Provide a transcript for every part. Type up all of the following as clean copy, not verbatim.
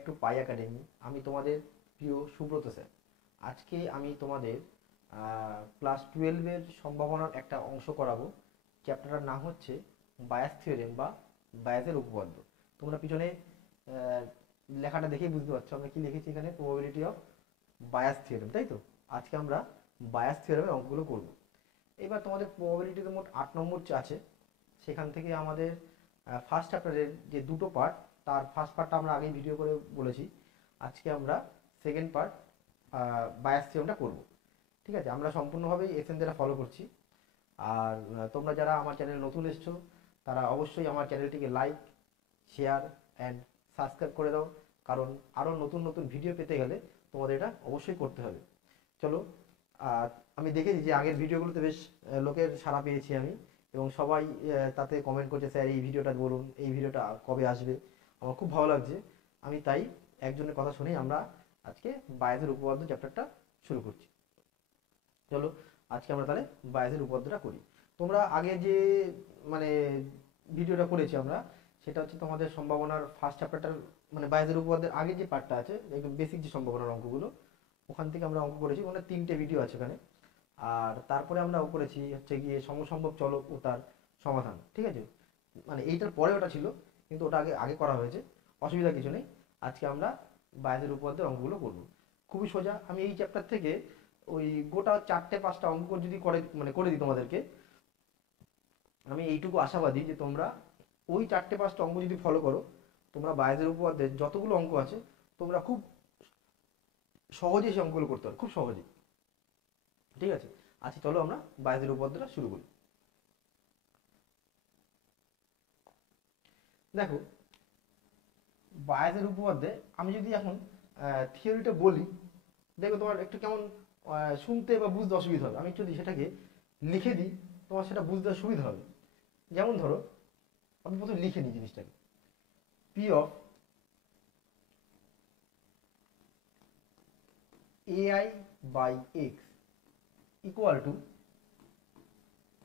Back to pi academy. আমি তোমাদের প্রিয় সুব্রত স্যার। আজকে আমি তোমাদের ক্লাস 12-এর সম্ভাবনার একটা অংশ করাবো। চ্যাপ্টারটার নাম হচ্ছে বায়াস থিওরেম বা বায়াসের উপপাদ্য। তোমরা পিছনে লেখাটা দেখেই বুঝতে পারছো আমরা কি লিখেছি এখানে, প্রবাবিলিটি অফ বায়াস থিওরেম, তাই তো? আজকে আমরা বায়াস থিওরেমের অঙ্কগুলো করব। এবার তোমাদের প্রবাবিলিটিতে মোট 8 নম্বর আছে। সেখান থেকে আমাদের ফার্স্ট চ্যাপ্টারের যে দুটো পার্ট, তার ফার্স্ট পার্টটা আমরা আগেই ভিডিও করে বলেছি। আজকে আমরা সেকেন্ড পার্ট বায়াস থিওরেমটা করব। ঠিক আছে, আমরা সম্পূর্ণভাবেই এসএন দ্বারা ফলো করছি। আর তোমরা যারা আমার চ্যানেল নতুন এসছো তারা অবশ্যই আমার চ্যানেলটিকে লাইক, শেয়ার অ্যান্ড সাবস্ক্রাইব করে দাও, কারণ আরও নতুন নতুন ভিডিও পেতে গেলে তোমাদের এটা অবশ্যই করতে হবে। চলো, আমি দেখেছি যে আগের ভিডিওগুলোতে বেশ লোকের সাড়া পেয়েছি আমি, এবং সবাই তাতে কমেন্ট করছে, স্যার এই ভিডিওটা বলুন, এই ভিডিওটা কবে আসবে। আমার খুব ভালো লাগছে। আমি তাই একজনের কথা শুনেই আমরা আজকে বায়াসের উপপাদ্য চ্যাপ্টারটা শুরু করছি। চলো, আজকে আমরা তাহলে বায়াসের উপপাদ্যটা করি। তোমরা আগে যে মানে ভিডিওটা করেছি আমরা, সেটা হচ্ছে তোমাদের সম্ভাবনার ফার্স্ট চ্যাপ্টারটার মানে বায়াসের উপপাদ্যের আগে যে পার্টটা আছে, একদম বেসিক যে সম্ভাবনার অঙ্কগুলো, ওখান থেকে আমরা অঙ্ক করেছি। ওখানে 3টে ভিডিও আছে ওখানে। আর তারপরে আমরা করেছি হচ্ছে গিয়ে সমসম্ভব চলক ও তার সমাধান। ঠিক আছে, মানে এইটার পরে ওটা ছিল, কিন্তু ওটা আগে আগে করা হয়েছে, অসুবিধা কিছু নেই। আজকে আমরা বায়াসের উপপাদ্যের অঙ্কগুলো করব। খুবই সোজা। আমি এই চ্যাপ্টার থেকে ওই গোটা 4টে-5টা অঙ্ক যদি করে দিই তোমাদেরকে, আমি এইটুকু আশাবাদী যে তোমরা ওই 4টে-5টা অঙ্ক যদি ফলো করো, তোমরা বায়াসের উপপাদ্যের যতগুলো অঙ্ক আছে তোমরা খুব সহজেই সেই অঙ্কগুলো করতে পারো, খুব সহজেই। ঠিক আছে, আচ্ছা চলো আমরা বায়াসের উপপাদ্যটা শুরু করি। দেখো, বায়াসের উপপাদ্যে আমি যদি এখন থিওরিটা বলি, দেখো তোমার একটু কেমন শুনতে বা বুঝতে অসুবিধা হবে। আমি যদি সেটাকে লিখে দিই, তোমার সেটা বুঝতে সুবিধা হবে। যেমন ধরো, আমি প্রথমে লিখে নিই জিনিসটাকে। P of AI by X equal to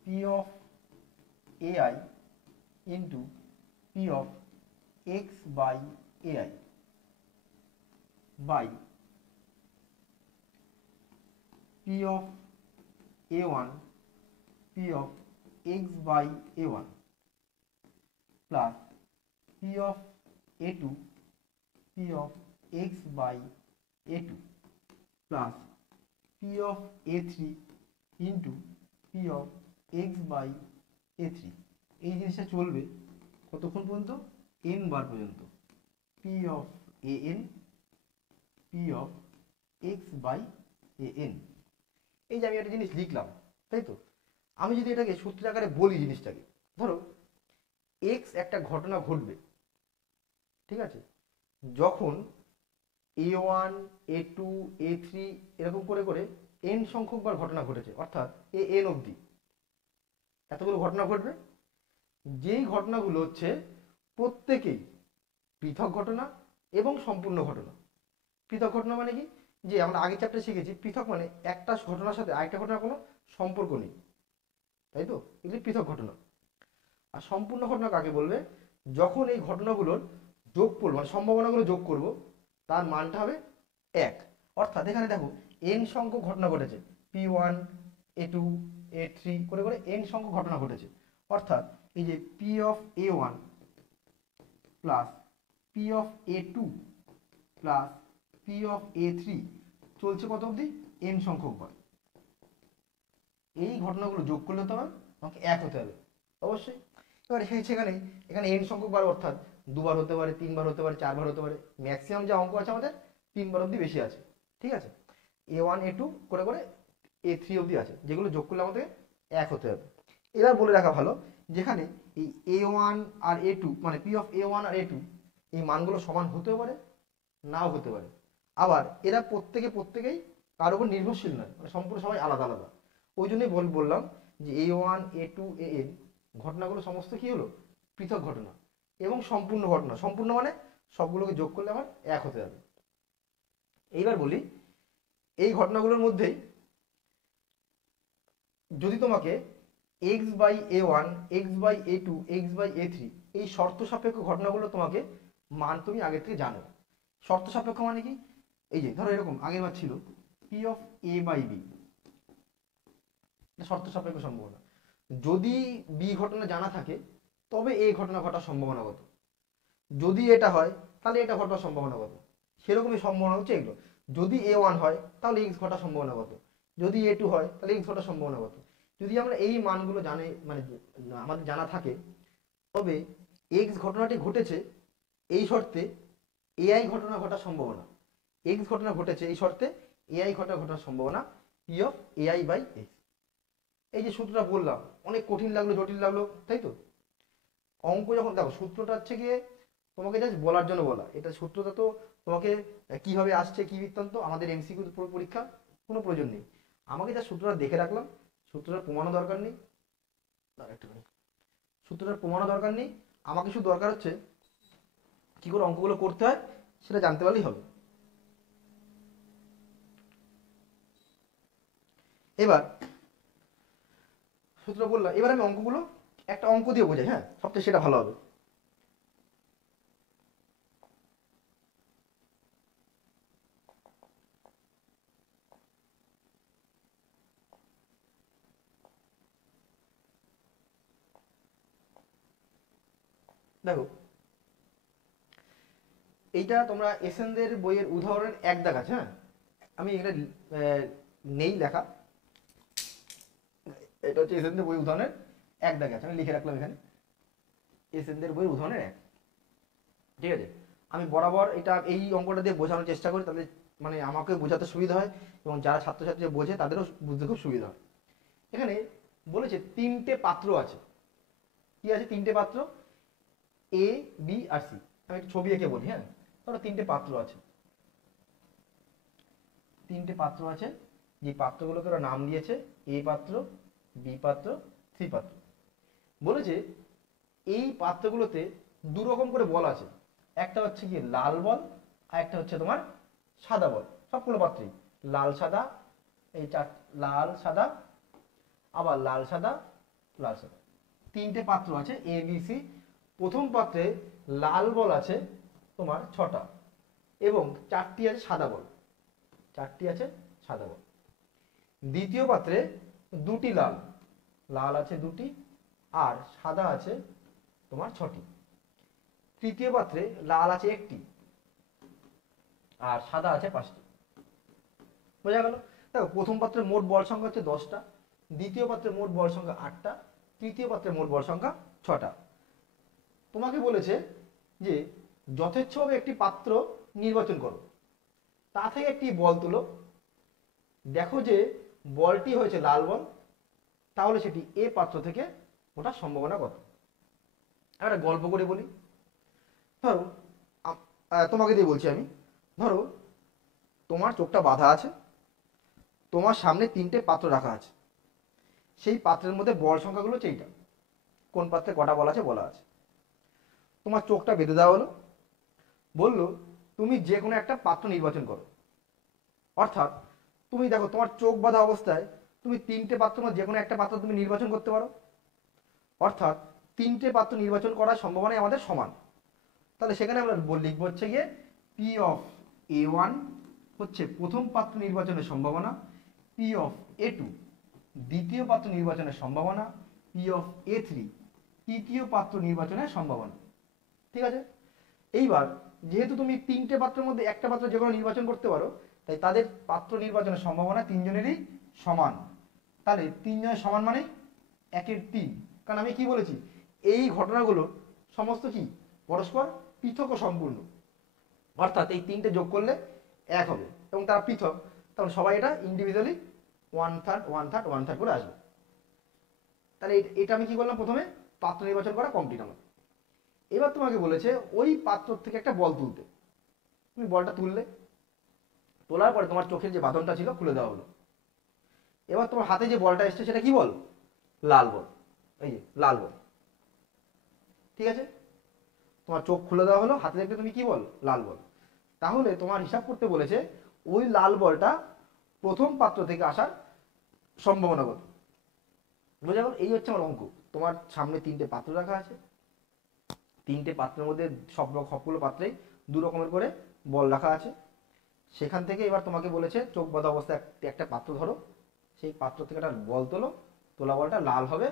P of AI into P of X by AI by P of a1 P of X by a1 plus P of a2 P of X by a2 plus P of a3 into P of X by a3। এই জিনিসটা চলবে কতক্ষণ পর্যন্ত? n বার পর্যন্ত। P of an P of X by an। এই যে আমি একটা জিনিস লিখলাম, তাই তো? আমি যদি এটাকে সূত্রের আকারে বলি জিনিসটাকে, ধরো এক্স একটা ঘটনা ঘটবে, ঠিক আছে, যখন a1 a2 a3 এরকম করে করে n সংখ্যকবার ঘটনা ঘটেছে, অর্থাৎ an অবধি এতগুলো ঘটনা ঘটবে। যেই ঘটনাগুলো হচ্ছে প্রত্যেকেই পৃথক ঘটনা এবং সম্পূর্ণ ঘটনা। পৃথক ঘটনা মানে কি? যে আমরা আগের চ্যাপ্টারে শিখেছি, পৃথক মানে একটা ঘটনার সাথে আরেকটা ঘটনার কোনো সম্পর্ক নেই, তাই তো? এগুলি পৃথক ঘটনা। আর সম্পূর্ণ ঘটনা কাকে বলবে? যখন এই ঘটনাগুলোর যোগফল মানে সম্ভাবনাগুলো যোগ করব, তার মানটা হবে 1। অর্থাৎ এখানে দেখো n সংখ্যক ঘটনা ঘটেছে, p1 a2 a3 করে করে n সংখ্যক ঘটনা ঘটেছে। অর্থাৎ এই যে p of a1 plus p of a2 plus p of a3 চলছে কত অবধি? n সংখ্যক বার। এই ঘটনাগুলো যোগ করলে হতে হবে আমাকে 1 হতে হবে অবশ্যই। এবার এখানে n সংখ্যক বার, অর্থাৎ 2বার হতে পারে, 3বার হতে পারে, 4বার হতে পারে। ম্যাক্সিমাম যে অঙ্ক আছে আমাদের 3বার অবধি বেশি আছে। ঠিক আছে, a1 a2 করে করে a3 অবধি আছে, যেগুলো যোগ করলে আমাদের 1 হতে হবে। এবার বলে রাখা ভালো, যেখানে এই a1 আর a2 মানে p of a1 R a2 এই মানগুলো সমান হতেও পারে, নাও হতে পারে। আবার এরা প্রত্যেকেই কার উপর নির্ভরশীল নয়, মানে সম্পূর্ণ সবাই আলাদা আলাদা। ওই জন্যই বললাম যে a1 a2 an ঘটনাগুলো সমস্ত কি হলো? পৃথক ঘটনা এবং সম্পূর্ণ ঘটনা। সম্পূর্ণ মানে সবগুলোকে যোগ করলে আমার 1 হতে যাবে। এইবার বলি, এই ঘটনাগুলোর মধ্যেই যদি তোমাকে x by a1 x by a2 x by a3 এই শর্ত সাপেক্ষ ঘটনাগুলো তোমাকে মান তুমি আগে থেকে জানো, শর্ত সাপেক্ষ মানে কি, এই যে ধরো এরকম আগের বার ছিল P of A by B, শর্ত সাপেক্ষ সম্ভাবনা। যদি বি ঘটনা জানা থাকে তবে এ ঘটনা ঘটার সম্ভাবনা কত, যদি এটা হয় তাহলে এটা ঘটার সম্ভাবনা কত, সেরকমই সম্ভাবনা হচ্ছে এগুলো। যদি এ ওয়ান হয় তাহলে এক্স ঘটার সম্ভাবনা কত, যদি এ টু হয় তাহলে এক্স ঘটার সম্ভাবনা কত। যদি আমরা এই মানগুলো জানি, মানে আমাদের জানা থাকে, তবে এক্স ঘটনাটি ঘটেছে এই শর্তে এআই ঘটনা ঘটার সম্ভাবনা, এক্স ঘটনা ঘটেছে এই শর্তে এআই ঘটনা ঘটার সম্ভাবনা P of AI by X. এই যে সূত্রটা বললাম অনেক কঠিন লাগলো, জটিল লাগলো, তাই তো? অঙ্ক যখন দেখো সূত্রটা হচ্ছে গিয়ে তোমাকে জাস্ট বলার জন্য বলা, এটা সূত্রটা তো তোমাকে কিভাবে আসছে কি বৃত্তান্ত আমাদের এমসিকিউ পরীক্ষা কোনো প্রয়োজন নেই, আমাকে যা সূত্রটা দেখে রাখলাম, সূত্রটা প্রমাণও দরকার নেই, সূত্রটার প্রমাণও দরকার নেই, আমাকে শুধু দরকার হচ্ছে কি করে অঙ্কগুলো করতে হয় সেটা জানতে পারলেই হবে। এবার সূত্র বললাম, এবার আমি অঙ্কগুলো একটা অঙ্ক দিয়ে বোঝাই, হ্যাঁ সবচেয়ে সেটা ভালো হবে। দেখো এইটা তোমরা এসএনদের বইয়ের উদাহরণের এক দাগ আছে, হ্যাঁ আমি এটা নেই লেখা, এটা হচ্ছে এসএনদের বই উদাহরণের এক দাগ আছে, আমি লিখে রাখলাম এখানে এসএনদের বই উদাহরণের এক, ঠিক আছে? আমি বরাবর এটা এই অঙ্কটা দিয়ে বোঝানোর চেষ্টা করি, তাদের মানে আমাকে বোঝাতে সুবিধা হয় এবং যারা ছাত্রছাত্রী বোঝে তাদেরও বুঝতে খুব সুবিধা হয়। এখানে বলেছে তিনটে পাত্র আছে, কি আছে তিনটে পাত্র, এ বি আর সি। আমি একটু ছবি এঁকে বলি, হ্যাঁ ধরো তিনটে পাত্র আছে, তিনটে পাত্র আছে, যে পাত্রগুলোকে ওরা নাম দিয়েছে এ পাত্র, বি পাত্র, সি পাত্র। বলেছে এই পাত্রগুলোতে দু রকম করে বল আছে, একটা হচ্ছে কি লাল বল আর একটা হচ্ছে তোমার সাদা বল, সবগুলো পাত্রেই লাল সাদা, এই লাল সাদা, আবার লাল সাদা, লাল সাদা, তিনটে পাত্র আছে এ বি সি। প্রথম পাত্রে লাল বল আছে তোমার 6টা এবং 4টি আছে সাদা বল, 4টি আছে সাদা বল। দ্বিতীয় পাত্রে দুটি লাল, লাল আছে 2টি আর সাদা আছে তোমার 6টি। তৃতীয় পাত্রে লাল আছে 1টি আর সাদা আছে 5টি। বোঝা গেল? দেখো প্রথম পাত্রের মোট বল সংখ্যা হচ্ছে 10টা, দ্বিতীয় পাত্রের মোট বল সংখ্যা 8টা, তৃতীয় পাত্রের মোট বল সংখ্যা 6টা। তোমাকে বলেছে যে যথেচ্ছভাবে একটি পাত্র নির্বাচন করো, তা থেকে একটি বল তুলো, দেখো যে বলটি হয়েছে লাল বল, তাহলে সেটি এ পাত্র থেকে ওঠার সম্ভাবনা কত। একটা গল্প করে বলি, ধরো তোমাকে দিয়ে বলছি আমি, ধরো তোমার চোখটা বাঁধা আছে, তোমার সামনে তিনটে পাত্র রাখা আছে, সেই পাত্রের মধ্যে বল সংখ্যাগুলো হচ্ছে এইটা, কোন পাত্রে কটা বল আছে বলা আছে। তোমার চোখটা বেঁধে দেওয়া হলো, বললো তুমি যে কোনো একটা পাত্র নির্বাচন করো, অর্থাৎ তুমি দেখো তোমার চোখ বাঁধা অবস্থায় তুমি তিনটে পাত্র যে কোনো একটা পাত্র তুমি নির্বাচন করতে পারো, অর্থাৎ তিনটে পাত্র নির্বাচন করার সম্ভাবনাই আমাদের সমান। তাহলে সেখানে আমরা লিখবো হচ্ছে গিয়ে পি অফ এ ওয়ান হচ্ছে প্রথম পাত্র নির্বাচনের সম্ভাবনা, পি অফ এ টু দ্বিতীয় পাত্র নির্বাচনের সম্ভাবনা, পি অফ এ থ্রি তৃতীয় পাত্র নির্বাচনের সম্ভাবনা। ঠিক আছে? এইবার যেহেতু তুমি তিনটে পাত্রের মধ্যে একটা পাত্র যে কোনো নির্বাচন করতে পারো, তাই তাদের পাত্র নির্বাচনের সম্ভাবনা তিনজনেরই সমান। তাহলে তিনজনের সমান মানে 1/3, কারণ আমি কি বলেছি এই ঘটনাগুলো সমস্ত কি পরস্পর পৃথক ও সম্পূর্ণ, অর্থাৎ এই তিনটে যোগ করলে 1 হবে এবং তারা পৃথক, তখন সবাই এটা ইন্ডিভিজুয়ালি 1/3 1/3 1/3 করে আসবে। তাহলে এটা আমি কি করলাম, প্রথমে পাত্র নির্বাচন করা কমপ্লিট আমার। এবার তোমাকে বলেছে ওই পাত্র থেকে একটা বল তুলতে, তুমি বলটা তুললে, তোলার পরে তোমার চোখের যে বাঁধনটা ছিল খুলে দেওয়া হলো। এবার তোমার হাতে যে বলটা এসছে সেটা কি বল, লাল বল, এই যে লাল বল। ঠিক আছে, তোমার চোখ খুলে দেওয়া হলো, হাতে দেখতে তুমি কি বল, লাল বল। তাহলে তোমার হিসাব করতে বলেছে ওই লাল বলটা প্রথম পাত্র থেকে আসার সম্ভাবনা কত। বোঝা গেল? এই হচ্ছে আমার অঙ্ক। তোমার সামনে তিনটে পাত্র রাখা আছে, তিনটে পাত্রের মধ্যে সবগুলো পাত্রেই দু রকমের করে বল রাখা আছে, সেখান থেকে এবার তোমাকে বলেছে চোখ বাঁধা অবস্থায় একটা পাত্র ধরো, সেই পাত্র থেকে একটা বল তোলো, তোলা বলটা লাল হবে,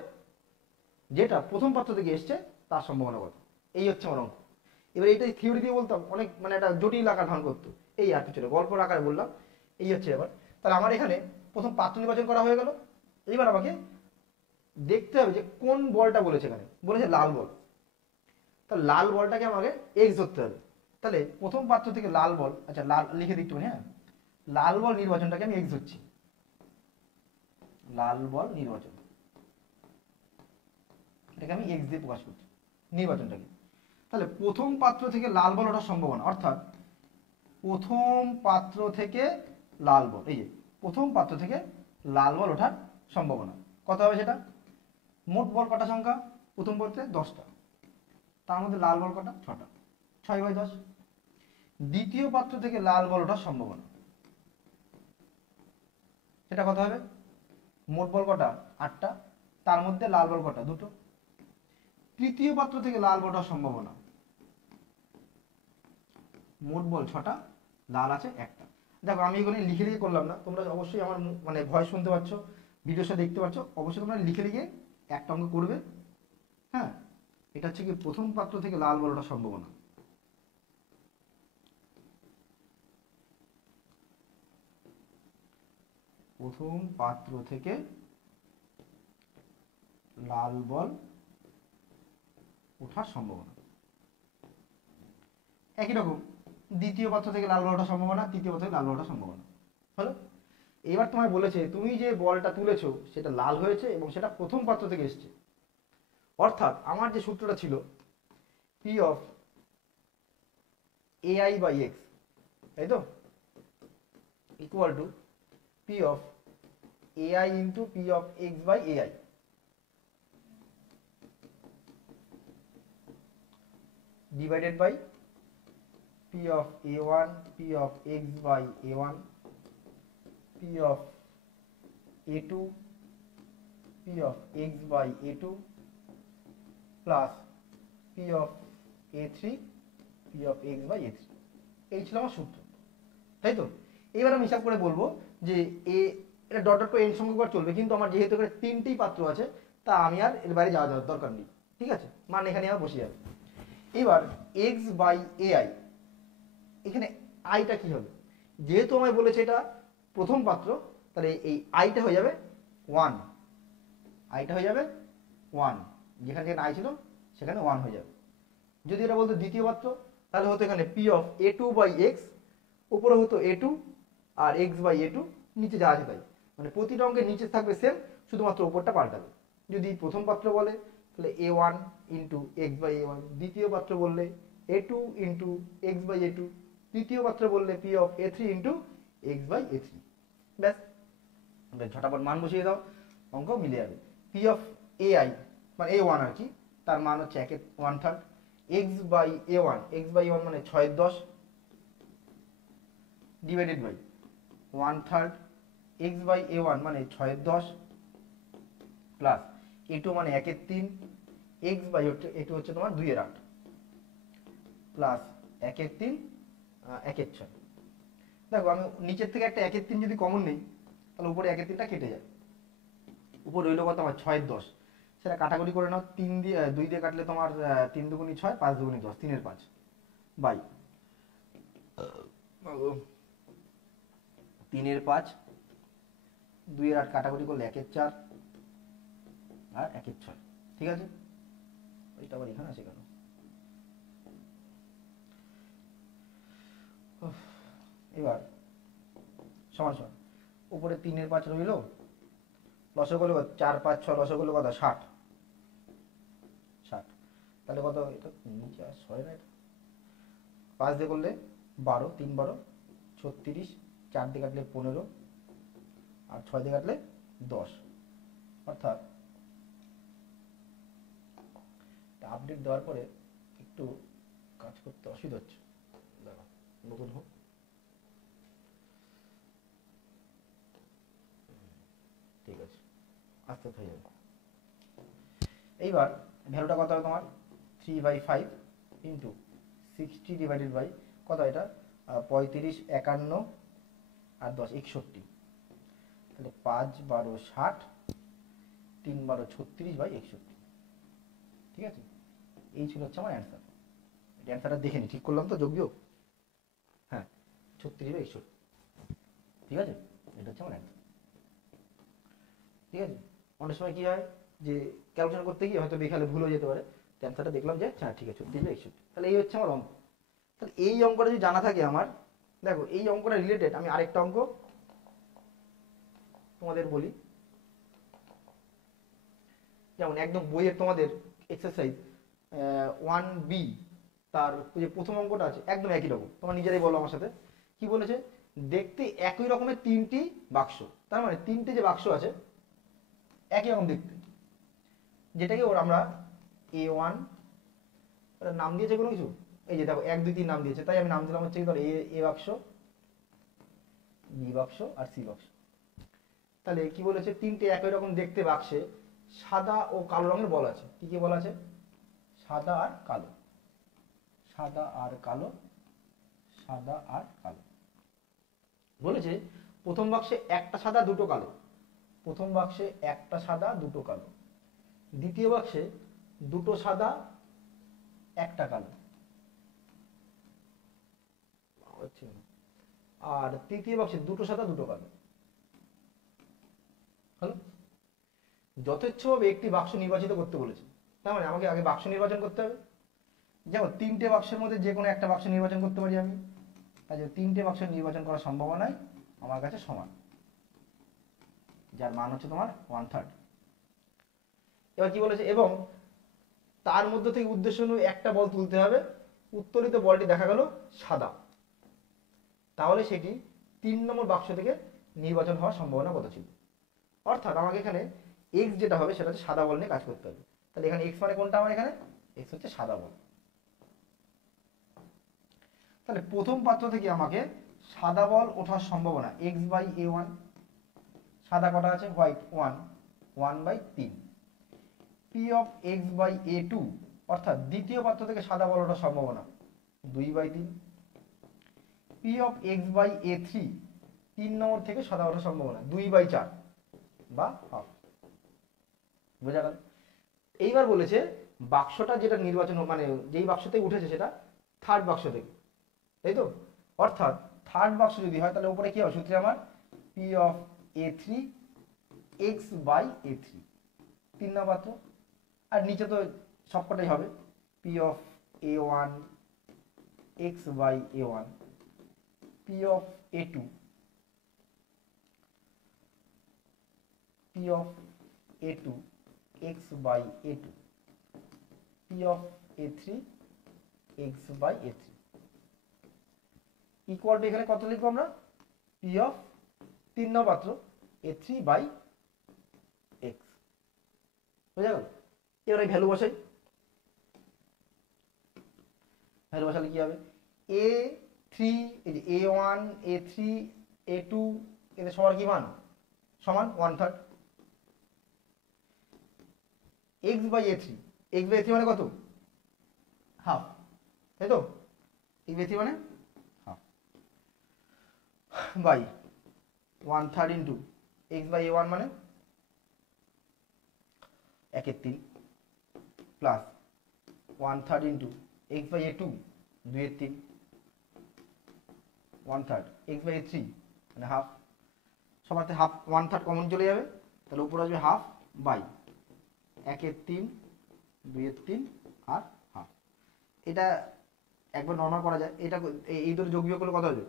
যেটা প্রথম পাত্র থেকে এসছে তার সম্ভাবনা কত। এই হচ্ছে আমার অঙ্ক। এবার এইটাই থিওরি দিয়ে বলতাম অনেক মানে একটা জটিল আকার ধারণ করতো, এই আর কিছু গল্পর আকারে বললাম। এই হচ্ছে এবার, তাহলে আমার এখানে প্রথম পাত্র নির্বাচন করা হয়ে গেল। এবার আমাকে দেখতে হবে যে কোন বলটা বলেছে, এখানে বলেছে লাল বল, তাহলে লাল বলটাকে আমাকে এক্স ধরতে হবে। তাহলে প্রথম পাত্র থেকে লাল বল, আচ্ছা লাল লিখে দিই একটু, হ্যাঁ, লাল বল নির্বাচনটাকে আমি এক্স ধরছি, লাল বল নির্বাচন এটাকে আমি এক্স দিয়ে প্রকাশ করছি নির্বাচনটাকে। তাহলে প্রথম পাত্র থেকে লাল বল ওঠার সম্ভাবনা, অর্থাৎ প্রথম পাত্র থেকে লাল বল, এই যে প্রথম পাত্র থেকে লাল বল ওঠার সম্ভাবনা কত হবে, সেটা মোট বল কটা সংখ্যা প্রথম পত্রে 10টা, তার মধ্যে লাল বল কটা 6টা, 6/10। দ্বিতীয় পাত্র থেকে লাল বল ওঠার সম্ভাবনা সেটা কত হবে, মোট বল কটা 8টা, তার মধ্যে লাল বল কটা 2টো। তৃতীয় পাত্র থেকে লাল বল ওঠার সম্ভাবনা, মোট বল 6টা, লাল আছে 1টা। দেখো আমি এগুলো লিখে লিখে করলাম না, তোমরা অবশ্যই আমার মানে ভয়েস শুনতে পাচ্ছ, ভিডিওটা দেখতে পাচ্ছ, অবশ্যই তোমরা লিখে লিখে একটা অঙ্ক করবে। হ্যাঁ, এটা হচ্ছে কি প্রথম পাত্র থেকে লাল বল ওঠার সম্ভাবনা। প্রথম পাত্র থেকে লাল বল ওঠার সম্ভাবনা। একই রকম দ্বিতীয় পাত্র থেকে লাল বল ওঠার সম্ভাবনা, তৃতীয় পাত্র থেকে লাল বল ওঠার সম্ভাবনা হলো। এবার তোমায় বলেছে তুমি যে বলটা তুলেছো সেটা লাল হয়েছে এবং সেটা প্রথম পাত্র থেকে এসছে, অর্থাৎ আমার যে সূত্রটা ছিল P of AI by X, তাই তো, equal to P of AI into P of X by AI, divided by p of a1 p of x by a1 p of a2 p of x by a2 plus p of a3 p of x by a3। এই ছিল আমার সূত্র, তাই তো। এবার আমি হিসাব করে বলবো যে এ এটা ডট ডট করে n সংখ্যক চলবে, কিন্তু আমার যেহেতু এখানে 3টি পাত্র আছে তা আমি আর এর বাইরে যাওয়ার দরকার নেই, ঠিক আছে, মানে এখানে আমার বসে যাবে। এবার x বাই এআই, এখানে আইটা কি হবে, যেহেতু আমায় বলেছে এটা প্রথম পাত্র, তাহলে এই আইটা হয়ে যাবে 1, আইটা হয়ে যাবে 1, যেখানে যেখানে আই ছিল সেখানে 1 হয়ে যাবে। যদি এটা বলতো দ্বিতীয় পাত্র, তাহলে হতো এখানে P of a2 by x, উপরে হতো a2 R x by a2, নিচে যা আছে তাই, মানে প্রতিটা অঙ্কের নিচে থাকবে সেম, শুধুমাত্র উপরটা পাল্টাবে। যদি প্রথম পাত্র বলে তাহলে a1 into X by a1, দ্বিতীয় পাত্র বললে a2 into X by a2, তৃতীয় পাত্র বললে P of a3 into X by a3। ব্যাস, ঝটাপট মান বসিয়ে দাও, অঙ্ক মিলে যাবে। পি অফ এআই মানে a1 আর কি, তার মান হচ্ছে 1/3, x by a1, x by a1 মানে 6/10 divided by 1/3 x by a1 মানে 6/10 প্লাস a2 মানে 1/3, এক্স বাই a2 হচ্ছে তোমার 2/8 প্লাস 1/3 1/6। দেখো আমি নিচের থেকে একটা 1/3 যদি কমন নেই তাহলে উপরে 1/3টা কেটে যায়, উপর রইল কত আমার 6/10, সেটা কাটাকুটি করে নাও, 3 দিয়ে 2 দিয়ে কাটলে তোমার 3 দুগুণি 6, 5 দুগুণি 10, 3/5 বাই 3/5, 2/8 কাটাকুটি করলে 1/4 আর 1/6, ঠিক আছে। ওইটা আবার এখানে আছে কেন, এবার সমান সমান উপরে 3/5 রইল, লসগোল 4 5 6, লসগোল কত 60, তাহলে কত, এটা নিচে আর 6 না, এটা 5 দিয়ে করলে 12, 3 12 36, 4 দিয়ে কাটলে 15 আর 6 দিয়ে কাটলে 10, অর্থাৎ আপডেট দেওয়ার পরে একটু কাজ করতে অসুবিধা হচ্ছে, দাঁড়াও নতুন হোক। ঠিক আছে, আস্তে আস্তে হয়ে যাবে। এইবার ভ্যালুটা কত হবে তোমার 3/5 ইন্টু 60 ডিভাইডেড বাই কত, এটা 35, 51 আর 10 61, তাহলে 5 12 60, 3 12 36/61। ঠিক আছে, এই ছিল হচ্ছে আমার অ্যান্সার। এটা অ্যান্সারটা দেখে নি, ঠিক করলাম তো যোগ বিয়োগ? হ্যাঁ, 36/61। ঠিক আছে, এটা হচ্ছে আমার অ্যান্সার। ঠিক আছে, অনেক সময় কি হয় যে ক্যালকুলেশন করতে গিয়ে হয়তো বেখালে ভুল হয়ে যেতে পারে, অ্যান্সারটা দেখলাম যে হ্যাঁ ঠিক আছে 36/61। তাহলে এই হচ্ছে আমার অঙ্ক। তাহলে এই অঙ্কটা যদি জানা থাকে আমার, দেখো এই অঙ্কটা রিলেটেড আমি আরেকটা অঙ্ক তোমাদের বলি। যেমন একদম বইয়ের তোমাদের এক্সারসাইজ 1B, তার যে প্রথম অঙ্কটা আছে একদম একই রকম, তোমার নিজেরাই বলো আমার সাথে। কি বলেছে? দেখতে একই রকমের 3টি বাক্স, তার মানে 3টে যে বাক্স আছে একই রকম দেখতে, যেটাকে ওর আমরা A1 নাম দিয়েছে কোনো কিছু, এই যে দেখো 1 2 3 নাম দিয়েছে, তাই আমি নাম দিলাম হচ্ছে কি ধর এ বাক্স, বি বাক্স আর সি বাক্স। তাহলে কি বলেছে? 3টে একই রকম দেখতে বাক্সে সাদা ও কালো রঙের বল আছে। কি কি বল আছে? সাদা আর কালো, সাদা আর কালো, সাদা আর কালো। বলেছে প্রথম বাক্সে একটা সাদা দুটো কালো, প্রথম বাক্সে একটা সাদা দুটো কালো, দ্বিতীয় বাক্সে দুটো সাদা একটা কালো, আর তৃতীয় বাক্সে দুটো সাদা দুটো কালো। হলো? যথেচ্ছভাবে একটি বাক্স নির্বাচিত করতে বলেছে, তার মানে আমাকে আগে বাক্স নির্বাচন করতে হবে। যেমন 3টে বাক্সের মধ্যে যে কোনো একটা বাক্স নির্বাচন করতে পারি আমি, কাজে 3টে বাক্স নির্বাচন করার সম্ভাবনাই আমার কাছে সমান, যার মান হচ্ছে তোমার 1/3। এবার কি বলেছে? এবং তার মধ্যে থেকে উদ্দেশ্য নিয়ে একটা বল তুলতে হবে, উত্তোলিত বলটি দেখা গেল সাদা, তাহলে সেটি 3 নম্বর বাক্স থেকে নির্বাচন হওয়ার সম্ভাবনা কত ছিল? অর্থাৎ আমাকে এখানে x যেটা হবে সেটা হচ্ছে সাদা বল নিয়ে কাজ করতে হবে। তাহলে এখানে x মানে কোনটা? আমার এখানে x হচ্ছে সাদা বল। তাহলে প্রথম পাত্র থেকে আমাকে সাদা বল ওঠার সম্ভাবনা x/a1, সাদা কটা আছে? হোয়াইট 1, 1/3। p of x/a2, অর্থাৎ দ্বিতীয় পাত্র থেকে সাদা বল ওঠার সম্ভাবনা 2/3। p of x/a3, 3 নম্বর থেকে সাদা ওঠার সম্ভাবনা 2/4 বা হাফ। বোঝা গেল? এইবার বলেছে বাক্সটা যেটা নির্বাচন মানে যেই বাক্স থেকে উঠেছে সেটা থার্ড বাক্স থেকে, তাই তো? অর্থাৎ থার্ড বাক্স যদি হয় তাহলে উপরে কি হবে সূত্রে আমার? p of a3 x/a3, 3 নম্বর পাত্র। আর নিচে তো সবকটাই হবে p of a1 x/a1, p of a2 x/a2, p of a3 x/a3 equal to এখানে কত লিখবো আমরা? p of 3 নম্বর পাত্র a3/x। বুঝা গেল? এবার এই ভ্যালু বসাই, ভ্যালু বসালে কি হবে? a3, এই যে a1 a3 a2 এদের সবার কি মান? সমান 1/3। x/a3, x/a3 মানে কত? হাফ, তাই তো? x/a3 মানে হাফ বাই 1/3 ইন্টু x/a1 মানে 1/3 প্লাস 1/3 ইন্টু x/a2 2/3, 1/3 x/a3 মানে হাফ, সবার হাফ 1/3 কমন চলে যাবে, তাহলে উপরে আসবে হাফ বাই 1/3 2/3 আর হাফ। এটা একবার নর্মাল করা যায়, এটা এই দুটো যোগ বিয়োগ করলে কত হবে?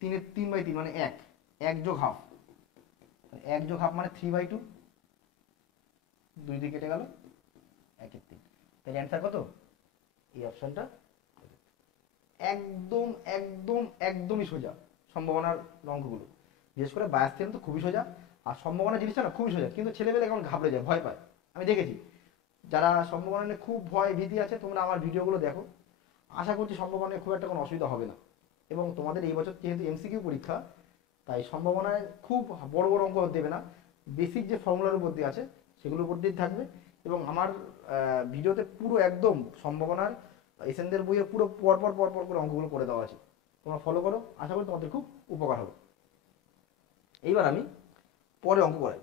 3/3 মানে 1 যোগ হাফ, 1 যোগ হাফ মানে 3/2, 2 দিয়ে কেটে গেল 1/3। তাহলে অ্যান্সার কত? এই অপশনটা একদম একদম একদমই সোজা। সম্ভাবনার অঙ্কগুলো বিশেষ করে বায়াস থিওরেম তো খুবই সোজা, আর সম্ভাবনা জিনিসটা না খুবই সোজা, কিন্তু ছেলেমেয়েরা কেমন ঘাবড়ে যায়, ভয় পায়। আমি দেখেছি যারা সম্ভাবনা নিয়ে খুব ভয় ভীতি আছে, তোমরা আমার ভিডিওগুলো দেখো, আশা করছি সম্ভাবনা নিয়ে খুব একটা কোনো অসুবিধা হবে না। এবং তোমাদের এই বছর যেহেতু এমসিকিউ পরীক্ষা, তাই সম্ভাবনায় খুব বড় বড় অঙ্ক দেবে না, বেসিক যে ফর্মুলার উপর দিয়ে আছে সেগুলোর উপর দিয়ে থাকবে। এবং আমার ভিডিওতে পুরো একদম সম্ভাবনার এসএনদের বইয়ে পুরো পরপর পরপর করে অঙ্কগুলো করে দেওয়া আছে, তোমরা ফলো করো, আশা করি তোমাদের খুব উপকার হবে। এইবার আমি পরে অঙ্ক করাই।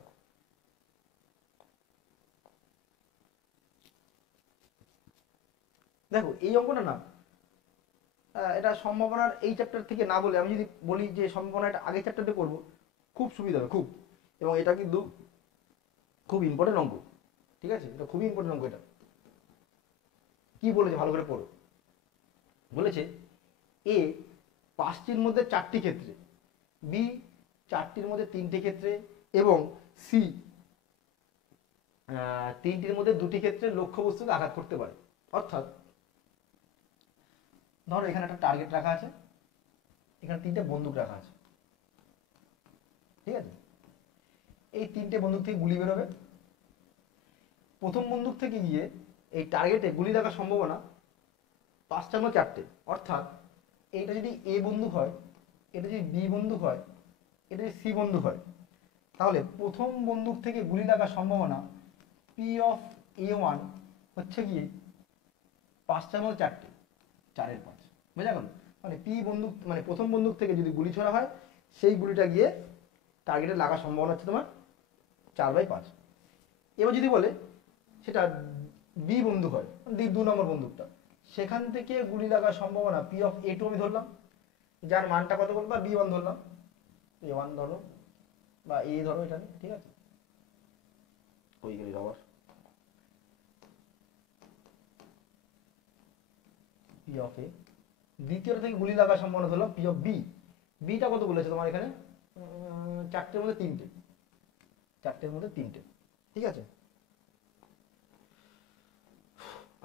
দেখো এই অঙ্কটা না, এটা সম্ভাবনার এই চ্যাপ্টার থেকে না বলে আমি যদি বলি যে সম্ভাবনা এটা আগের চ্যাপ্টারতে করবো, খুব সুবিধা হবে খুব। এবং এটা কিন্তু খুব ইম্পর্টেন্ট অঙ্ক, ঠিক আছে, এটা খুবই ইম্পর্টেন্ট অঙ্ক। এটা কি বলেছে ভালো করে পড়ো। বলেছে এ 5টির মধ্যে 4টি ক্ষেত্রে, বি 4টির মধ্যে 3টি ক্ষেত্রে এবং সি 3টির মধ্যে 2টি ক্ষেত্রে লক্ষ্যবস্তুকে আঘাত করতে পারে। অর্থাৎ ধরো এখানে একটা টার্গেট রাখা আছে, এখানে 3টে বন্দুক রাখা আছে, ঠিক আছে। এই 3টে বন্দুক থেকে গুলি বেরোবে। প্রথম বন্দুক থেকে গিয়ে এই টার্গেটে গুলি লাগার সম্ভাবনা 5টার মধ্যে 4টে। অর্থাৎ এইটা যদি এ বন্দুক হয়, এটা যদি বি বন্দুক হয়, এটা যদি সি বন্দুক হয়, তাহলে প্রথম বন্দুক থেকে গুলি লাগার সম্ভাবনা পি অফ A1 হচ্ছে গিয়ে 5টার মধ্যে 4টে, 4-এর 5, বোঝা গেল? মানে পি বন্দুক মানে প্রথম বন্দুক থেকে যদি গুলি ছোড়া হয়, সেই গুলিটা গিয়ে টার্গেটে লাগার সম্ভাবনা হচ্ছে তোমার 4/5। এবার যদি বলে সেটা বি বন্দুক হয়, 2 নম্বর বন্দুকটা, সেখান থেকে গুলি লাগার সম্ভাবনা পি অফ A2 আমি ধরলাম, যার মানটা কত বলবো, B1 ধরলাম, A1 ধরো বা এ ধরো, এটা ঠিক আছে। কই গেলি আবার, পি অফ এ। দ্বিতীয়টা থেকে গুলি লাগার সম্ভাবনা ধরলাম পি অফ বি। বিটা কত বলেছে তোমার এখানে, 4টের মধ্যে 3টে, 4টের মধ্যে 3টে, ঠিক আছে।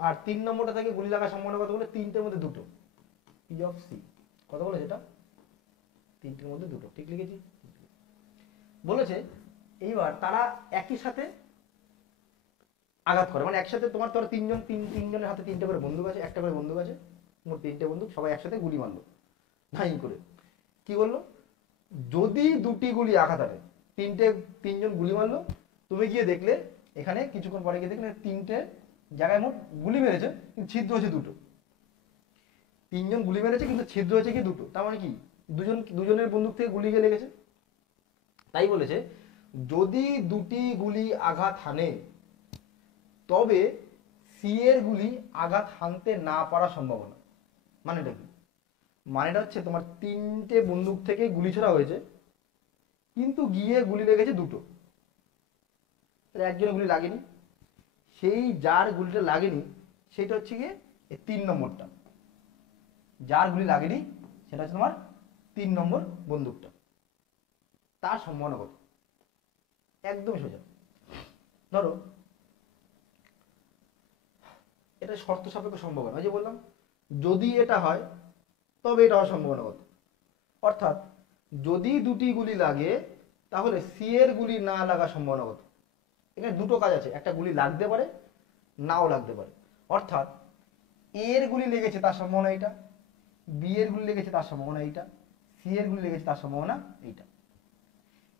আর 3 নম্বরটা থেকে গুলি লাগার সম্ভাবনা কত বলে, 3টের মধ্যে 2টো, পি অফ সি। কত বলেছে এটা, 3টের মধ্যে 2টো, ঠিক লিখেছি। বলেছে এইবার তারা একই সাথে আঘাত করে, মানে একসাথে তোমার ধরো তিনজনের হাতে 3টে করে বন্দুক আছে, একটা করে বন্দুক আছে, মোট 3টে বন্দুক, সবাই একসাথে গুলি মারলো ধাই করে। কি বললো, যদি 2টি গুলি আঘাত হানে, 3জন গুলি মারলো, তুমি গিয়ে দেখলে এখানে কিছুক্ষণ পরে গিয়ে দেখলে 3টে জায়গায় মোট গুলি মেরেছে, কিন্তু ছিদ্র হয়েছে 2টো। 3জন গুলি মেরেছে কিন্তু ছিদ্র হয়েছে কি 2টো, তার মানে কি দুজনের বন্দুক থেকে গুলি গিয়ে লেগেছে। তাই বলেছে যদি 2টি গুলি আঘাত হানে, তবে সি এর গুলি আঘাত হানতে না পারার সম্ভাবনা। মানেটা কি, মানেটা হচ্ছে তোমার 3টে বন্দুক থেকে গুলি ছোড়া হয়েছে, কিন্তু গিয়ে গুলি লেগেছে 2টো, একজনের গুলি লাগেনি, সেই যার গুলিটা লাগেনি সেটা হচ্ছে গিয়ে 3 নম্বরটা, যার গুলি লাগেনি সেটা হচ্ছে তোমার 3 নম্বর বন্দুকটা, তার সম্ভাবনা কত, একদমই সোজা। ধরো এটা শর্ত সাপেক্ষ সম্ভাবনা, যে বললাম যদি এটা হয় তবে এটা হওয়ার সম্ভাবনা কত। অর্থাৎ যদি 2টি গুলি লাগে তাহলে সি এর গুলি না লাগার সম্ভাবনা কত। এখানে 2টো কাজ আছে, একটা গুলি লাগতে পারে, নাও লাগতে পারে। অর্থাৎ এ এর গুলি লেগেছে তার সম্ভাবনা এইটা, বি এর গুলি লেগেছে তার সম্ভাবনা এইটা, সি এর গুলি লেগেছে তার সম্ভাবনা এইটা।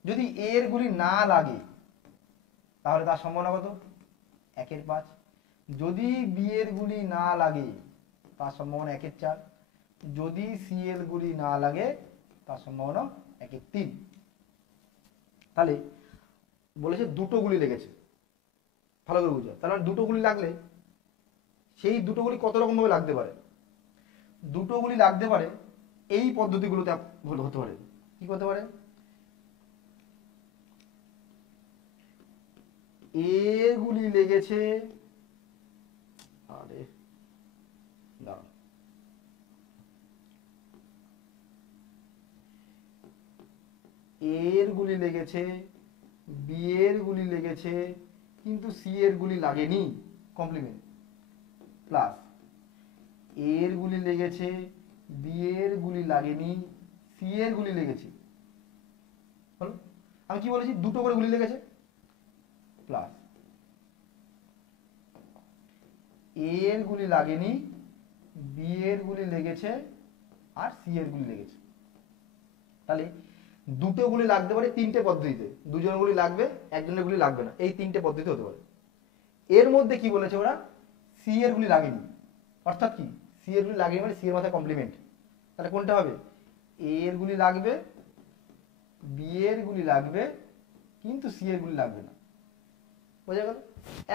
যদি এ এর গুলি না লাগে তাহলে তার সম্ভাবনা কত, 1/5। যদি বি এর গুলি না লাগে তার সম্ভাবনা 1/4। যদি সি এর গুলি না লাগে তার সম্ভাবনা 1/3। তাহলে বলেছে 2টো গুলি লেগেছে, ভালো করে বুঝো। তাহলে 2টো গুলি লাগলে সেই 2টো গুলি কত রকম ভাবে লাগতে পারে, 2টো গুলি লাগতে পারে এই পদ্ধতিগুলোতে হতে পারে। কি করতে পারে, এ গুলি লেগেছে, আরে দাঁড়াও, এর গুলি লেগেছে, বি এর গুলি লেগেছে, কিন্তু সি এর গুলি লাগেনি, কমপ্লিমেন্ট, প্লাস এর গুলি লেগেছে, বি এর গুলি লাগেনি, সি এর গুলি লেগেছে। হলো, আমি কি বলেছি, 2টো করে গুলি লেগেছে, প্লাস এর গুলি লাগেনি, বি এর গুলি লেগেছে, আর সি এর গুলি লেগেছে। তাহলে 2টো গুলি লাগতে পারে 3টে পদ্ধতিতে, 2জনের গুলি লাগবে, একজনের গুলি লাগবে না, এই 3টে পদ্ধতি হতে পারে। এর মধ্যে কি বলেছে ওরা, সি এর গুলি লাগেনি। অর্থাৎ কি, সি এর গুলি লাগেনি মানে সি এর মাথায় কমপ্লিমেন্ট, তাহলে কোনটা হবে, এ এর গুলি লাগবে, বি এর গুলি লাগবে, কিন্তু সি এর গুলি লাগবে না। বোঝা গেল?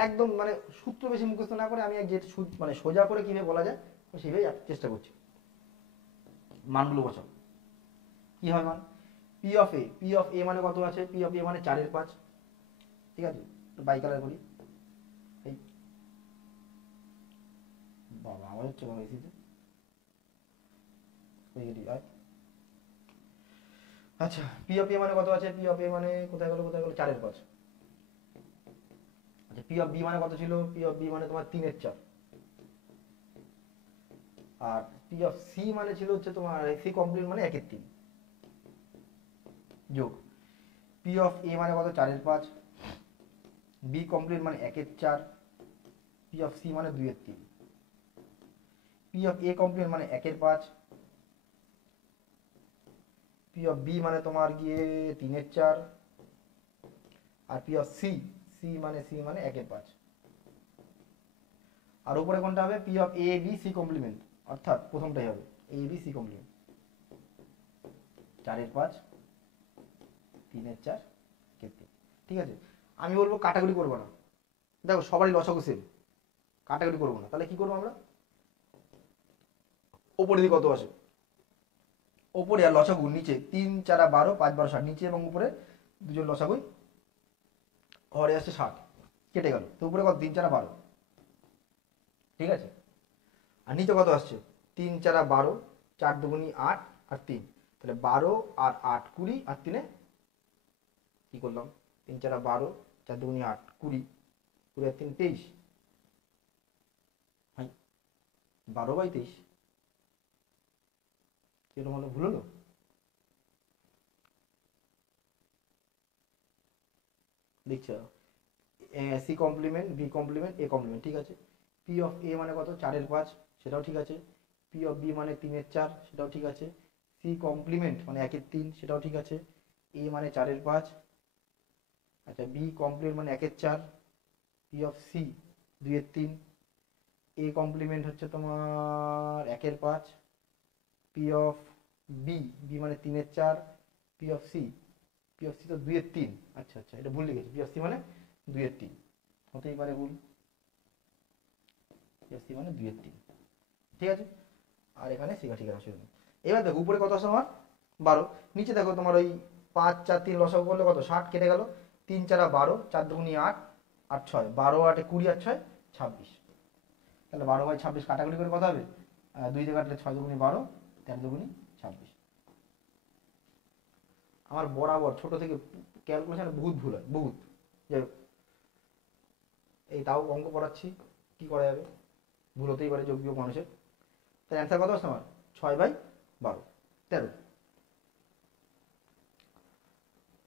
একদম মানে সূত্র বেশি মুখস্থ না করে আমি যে মানে সোজা করে কিভাবে বলা যায় সেভাবেই চেষ্টা করছি। মানগুলো বসাও। কি হয় মান, পি অফ এ মানে কত আছে, পি অফ এ মানে 4/5। ঠিক আছে, বাই কালার করি। এই বাবা আওয়াজ হচ্ছে কেন এসিতে? আচ্ছা, পি অফ এ মানে কত আছে, পি অফ এ মানে কোথায় গেল 4/5। আচ্ছা, পি অফ বি মানে কত ছিল, পি অফ বি মানে তোমার 3/4। আর পি অফ সি মানে ছিল হচ্ছে তোমার সি কমপ্লিট মানে 1/3 যোগ পি অফ এ মানে কত 4/5, বি কমপ্লিট মানে 1/4, পি অফ সি মানে 2/3, পি অফ এ কমপ্লিট মানে 1/5, পি অফ বি মানে তোমার গিয়ে 3/4, আর পি অফ সি মানে 1/5। আর উপরে কোনটা হবে, P of A B C complement, অর্থাৎ প্রথমটাই হবে এ বি সি কমপ্লিমেন্ট, 4/5, 3/4, 1/3। ঠিক আছে, আমি বলবো কাটাকুটি করবো না, দেখো সবারই লসাগু সেম, কাটাকুটি করবো না। তাহলে কি করবো আমরা, ওপরে দিকে কত আসে, ওপরে আর লসাগু নিচে 3 4 12 5 12 60, নিচে এবং উপরে দুজন লসাগুই হরে আসছে 60, কেটে গেল। তো উপরে কত 3 4 12, ঠিক আছে। আর নিচে কত আসছে 3 4 12, 4 দুগুনি 8 আর 3, তাহলে 12 আর 8 20, আর 3 কি করলাম 3 4 12, 4 দুগুনি 8 20, 20 আর 3 23, 12/23। কিরকম হলো, ভুল হলো? দেখছো, C complement, B complement, A complement, ঠিক আছে। পি অফ এ মানে কত 4/5, সেটাও ঠিক আছে। পি অফ বি মানে 3/4, সেটাও ঠিক আছে। সি কমপ্লিমেন্ট মানে 1/3, সেটাও ঠিক আছে। এ মানে 4/5, আচ্ছা বি কমপ্লিমেন্ট মানে 1/4, P of C 2/3, A complement হচ্ছে তোমার 1/5, পি অফ বি মানে 3/4, পি অফ সি তো 2/3। আচ্ছা আচ্ছা, এটা ভুল লিখেছি, পি অফ সি মানে 2/3, হতেই পারে ভুল, পি অফ সি মানে 2/3, ঠিক আছে। আর এখানে শিখা ঠিক আছে। এবার দেখো উপরে কত আছে আমার 12, নিচে দেখো তোমার ওই 5 4 3 লসাগু করলে কত 60, কেটে গেল 3 4 12, 4 দুগুনি 8 আর 6, 12 8 20 আর 6 26। তাহলে 12/26 কাটাকুটি করে কত হবে, 2 দিয়ে কাটলে 6 দুগুনি 12, 13 দুগুনি 26। আমার বরাবর ছোট থেকে ক্যালকুলেশনে বহুত ভুল হয়, বহুত। যাই হোক, এই তাও অঙ্ক পড়াচ্ছি, কি করা যাবে, ভুল হতেই পারে যোগ বিয়োগ মানুষের। তার অ্যান্সার কত আছে আমার 6/12, 13।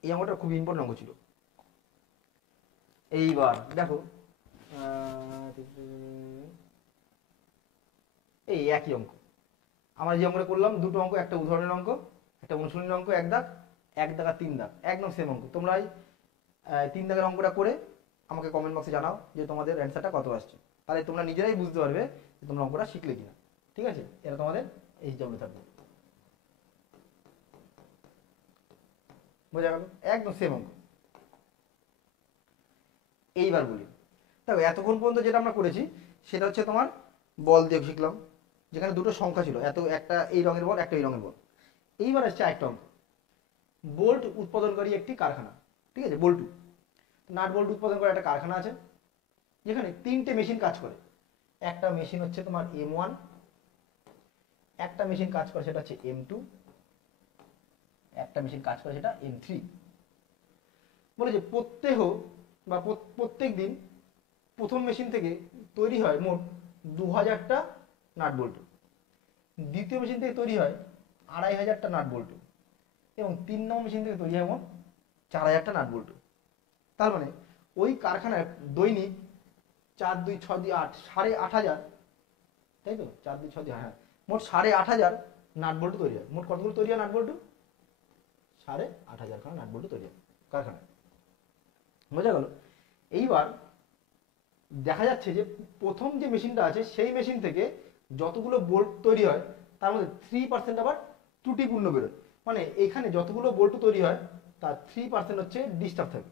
এই অঙ্কটা খুব ইম্পর্টেন্ট অঙ্ক ছিল। এইবার দেখো এই একই অঙ্ক আমরা যে অঙ্কটা করলাম, দুটো অঙ্ক, একটা উদাহরণের অঙ্ক, একটা অনুশীলনের অঙ্ক, এক দাগ আর 3 দাগ, একদম সেম অঙ্ক। তোমরা এই 3 দাগের অঙ্কটা করে আমাকে কমেন্ট বক্সে জানাও যে তোমাদের অ্যান্সারটা কত আসছে, তাহলে তোমরা নিজেরাই বুঝতে পারবে যে তোমরা অঙ্কটা শিখলে কিনা। ঠিক আছে, এটা তোমাদের এই হিসাবে থাকবে, বোঝা গেল, একদম সেম অঙ্ক। এইবার বলি, দেখো এতক্ষণ পর্যন্ত যেটা আমরা করেছি সেটা হচ্ছে তোমার বল দিয়ে শিখলাম, যেখানে দুটো সংখ্যা ছিল, একটা এই রঙের বল, একটা এই রঙের বল। এইবার আসছে একটা অঙ্ক, বোল্ট উৎপাদনকারী একটি কারখানা। ঠিক আছে, বল্টু, নাট বোল্ট উৎপাদন করা একটা কারখানা আছে, যেখানে 3টে মেশিন কাজ করে। একটা মেশিন হচ্ছে তোমার M1, একটা মেশিন কাজ করে সেটা হচ্ছে M2, একটা মেশিন কাজ করে সেটা M3। বলে যে প্রত্যেক দিন প্রথম মেশিন থেকে তৈরি হয় মোট 2000টা নাট বল্টু, দ্বিতীয় মেশিন থেকে তৈরি হয় 2500টা নাট বল্টু, এবং 3 নম্বর মেশিন থেকে তৈরি হয় মোট 4000টা নাট বল্টু। তার মানে ওই কারখানায় দৈনিক 4 2 6 2 8, 8,500, তাই তো 4 2 6 2, হ্যাঁ, মোট 8,500 নাট বল্টু তৈরি হয়। মোট কতগুলো তৈরি হয় নাট বল্টু, 8,500 খানা নাট বল্টু তৈরি হয় কারখানায়, বোঝা গেল। এইবার দেখা যাচ্ছে যে প্রথম যে মেশিনটা আছে সেই মেশিন থেকে যতগুলো বোল্ট তৈরি হয় তার মধ্যে 3% আবার ত্রুটিপূর্ণ বেরোয়, মানে এখানে যতগুলো বল্টু তৈরি হয় তার 3% হচ্ছে ডিস্টার্ব থাকে।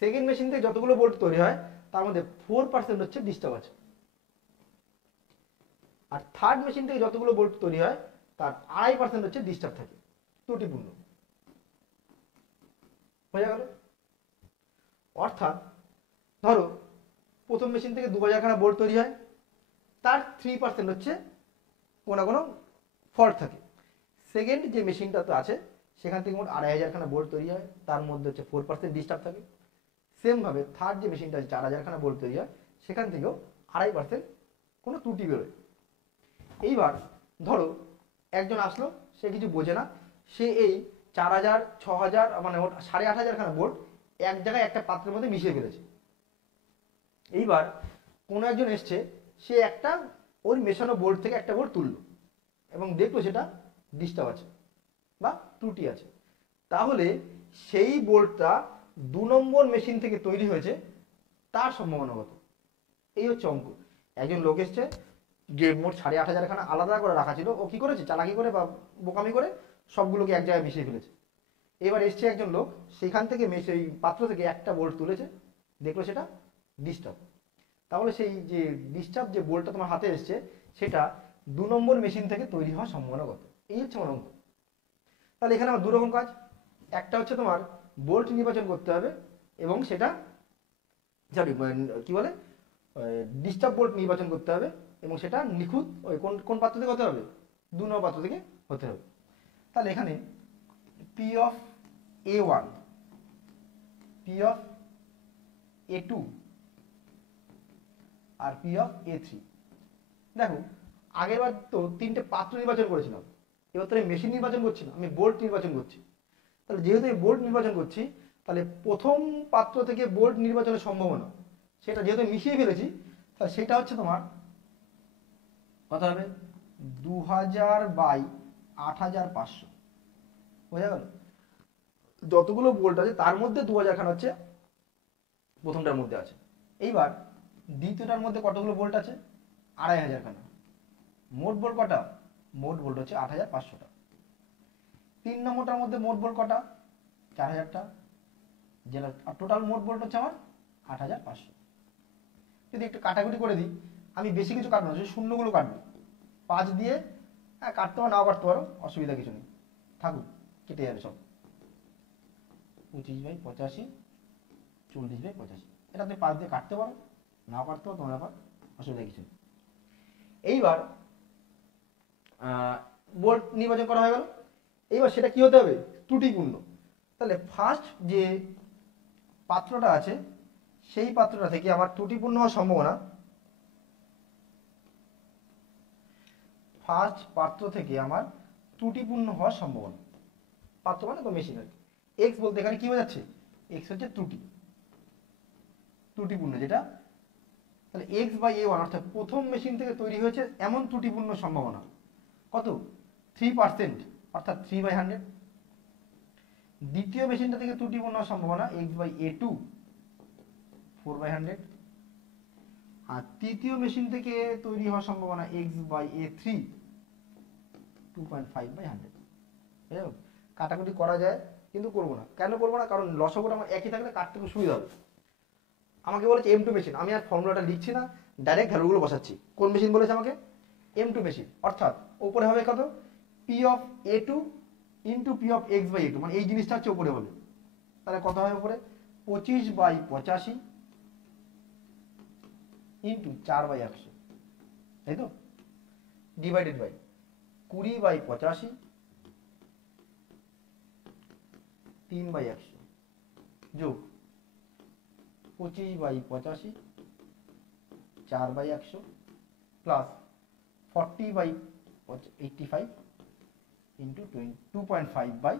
সেকেন্ড মেশিন থেকে যতগুলো বল্টু তৈরি হয় তার মধ্যে 4% হচ্ছে ডিস্টার্ব আছে। আর থার্ড মেশিন থেকে যতগুলো বল্টু তৈরি হয় তার 2.5% হচ্ছে ডিস্টার্ব থাকে, ত্রুটিপূর্ণ। বোঝা গেল? অর্থাৎ ধরো প্রথম মেশিন থেকে 2000 খানা বোল্ট তৈরি হয়, তার 3% হচ্ছে কোনো না কোনো ফল্ট থাকে। সেকেন্ড যে মেশিনটা তো আছে সেখান থেকে মোট 2500 খানা বোল্ট তৈরি হয়, তার মধ্যে হচ্ছে 4% ডিস্টার্ব থাকে। সেমভাবে থার্ড যে মেশিনটা আছে 4000 খানা বোল্ট তৈরি হয়, সেখান থেকেও 2.5% কোনো ত্রুটি বেরোয়। এইবার ধরো একজন আসলো, সে কিছু বোঝে না, সে এই 4000 6000 মানে 8500 খানা বোল্ট এক জায়গায় একটা পাত্রের মধ্যে মিশিয়ে ফেলেছে। এইবার কোনো একজন এসছে, সে একটা ওই মেশানো বোল্ট থেকে একটা বোল্ট তুললো এবং দেখলো সেটা ডিস্টার্ব আছে বা ত্রুটি আছে। তাহলে সেই বোল্টটা 2 নম্বর মেশিন থেকে তৈরি হয়েছে তার সম্ভাবনা কত? এই হচ্ছে অঙ্ক। একজন লোক এসছে, যে মোট 8500 খানা আলাদা করে রাখা ছিল, ও কি করেছে, চালাকি করে বা বোকামি করে সবগুলোকে এক জায়গায় মিশিয়ে ফেলেছে। এবার এসছে একজন লোক, সেখান থেকে সেই পাত্র থেকে একটা বোল্ট তুলেছে, দেখলো সেটা ডিস্টার্ব। তাহলে সেই যে ডিস্টার্ব যে বোল্টটা তোমার হাতে এসছে সেটা 2 নম্বর মেশিন থেকে তৈরি হওয়ার সম্ভাবনা কত? এই হচ্ছে আমার অঙ্ক। তাহলে এখানে আমার 2 রকম কাজ। একটা হচ্ছে তোমার বোল্ট নির্বাচন করতে হবে এবং সেটা কি বলে ডিস্টার্ব বোল্ট নির্বাচন করতে হবে এবং সেটা নিখুঁত ওই কোন পাত্র থেকে হতে হবে? 2 নম্বর পাত্র থেকে হতে হবে। তাহলে এখানে P of A1, P of A2 আর পি অফ A3। দেখো আগের বার তো 3টে পাত্র নির্বাচন করেছিলাম, এবার তো মেশিন নির্বাচন করছি না, আমি বোল্ট নির্বাচন করছি। তাহলে যেহেতু এই বোল্ট নির্বাচন করছি, তাহলে প্রথম পাত্র থেকে বোল্ট নির্বাচনের সম্ভাবনা সেটা যেহেতু মিশিয়ে ফেলেছি, তাহলে সেটা হচ্ছে তোমার কত হবে? 2000/8500। বোঝা গেল? যতগুলো বোল্ট আছে তার মধ্যে 2000 খানা হচ্ছে প্রথমটার মধ্যে আছে। এইবার দ্বিতীয়টার মধ্যে কতগুলো বোল্ট আছে? 2500 খানা। মোট বোল্ট কটা? মোট বোল্ট হচ্ছে 8500টা। 3 নম্বরটার মধ্যে মোট বোল্ট কটা? 4000টা। যেটা টোটাল মোট বোল্ট হচ্ছে আমার 8500। যদি একটু কাটাকুটি করে দিই, আমি বেশি কিছু কাটবো না, শুধু শূন্যগুলো কাটবো 5 দিয়ে। হ্যাঁ, কাটতে পারো নাও কাটতে পারো, অসুবিধা কিছু নেই, থাকুক, কেটে যাবে সব। 25/85, 40/85, এটা তুমি 5 দিয়ে কাটতে পারো, নাও কাটতে পারো, তোমার ব্যাপার, অসুবিধা কিছু নেই। এইবার বোল্ট নির্বাচন করা হয়ে গেল। এইবার সেটা কি হতে হবে? ত্রুটিপূর্ণ। তাহলে ফার্স্ট যে পাত্রটা আছে সেই পাত্রটা থেকে আমার ত্রুটিপূর্ণ হওয়ার সম্ভাবনা, ফার্স্ট পাত্র থেকে আমার ত্রুটিপূর্ণ হওয়ার সম্ভাবনা, পাত্র মানে তো মেশিন আর কি। এক্স বলতে এখানে কি বোঝাচ্ছে? এক্স হচ্ছে ত্রুটি, ত্রুটিপূর্ণ যেটা। তাহলে x/A1 অর্থাৎ প্রথম মেশিন থেকে তৈরি হয়েছে এমন ত্রুটিপূর্ণ সম্ভাবনা কত? 3%, অর্থাৎ 3/100। দ্বিতীয় মেশিনটা থেকে ত্রুটিপূর্ণ হওয়ার সম্ভাবনা x/A2, 4/100। আর তৃতীয় মেশিন থেকে তৈরি হওয়ার সম্ভাবনা x/A3, 2.5/100। কাটাকুটি করা যায় কিন্তু করবো না। কেন করবো না? কারণ লসাগুটা আমার একই থাকলে কাটতে খুব সুবিধা হবে। আমাকে বলেছে M2 মেশিন, আমি আর ফর্মুলাটা লিখছি না, ডাইরেক্ট ভ্যালুগুলো বসাচ্ছি। কোন মেশিন বলেছে আমাকে? M2 machine. অর্থাৎ উপরে হবে কত? P of A2 into P of x/A2, মানে এই জিনিসটা হচ্ছে উপরে হবে। তাহলে কত হবে উপরে? 25/85 ইন্টু 4/100, তাই তো? ডিভাইডেড বাই 20/85 3/100 যোগ 25/85 4/100 প্লাস 40/85 ইন্টু 2.5/100।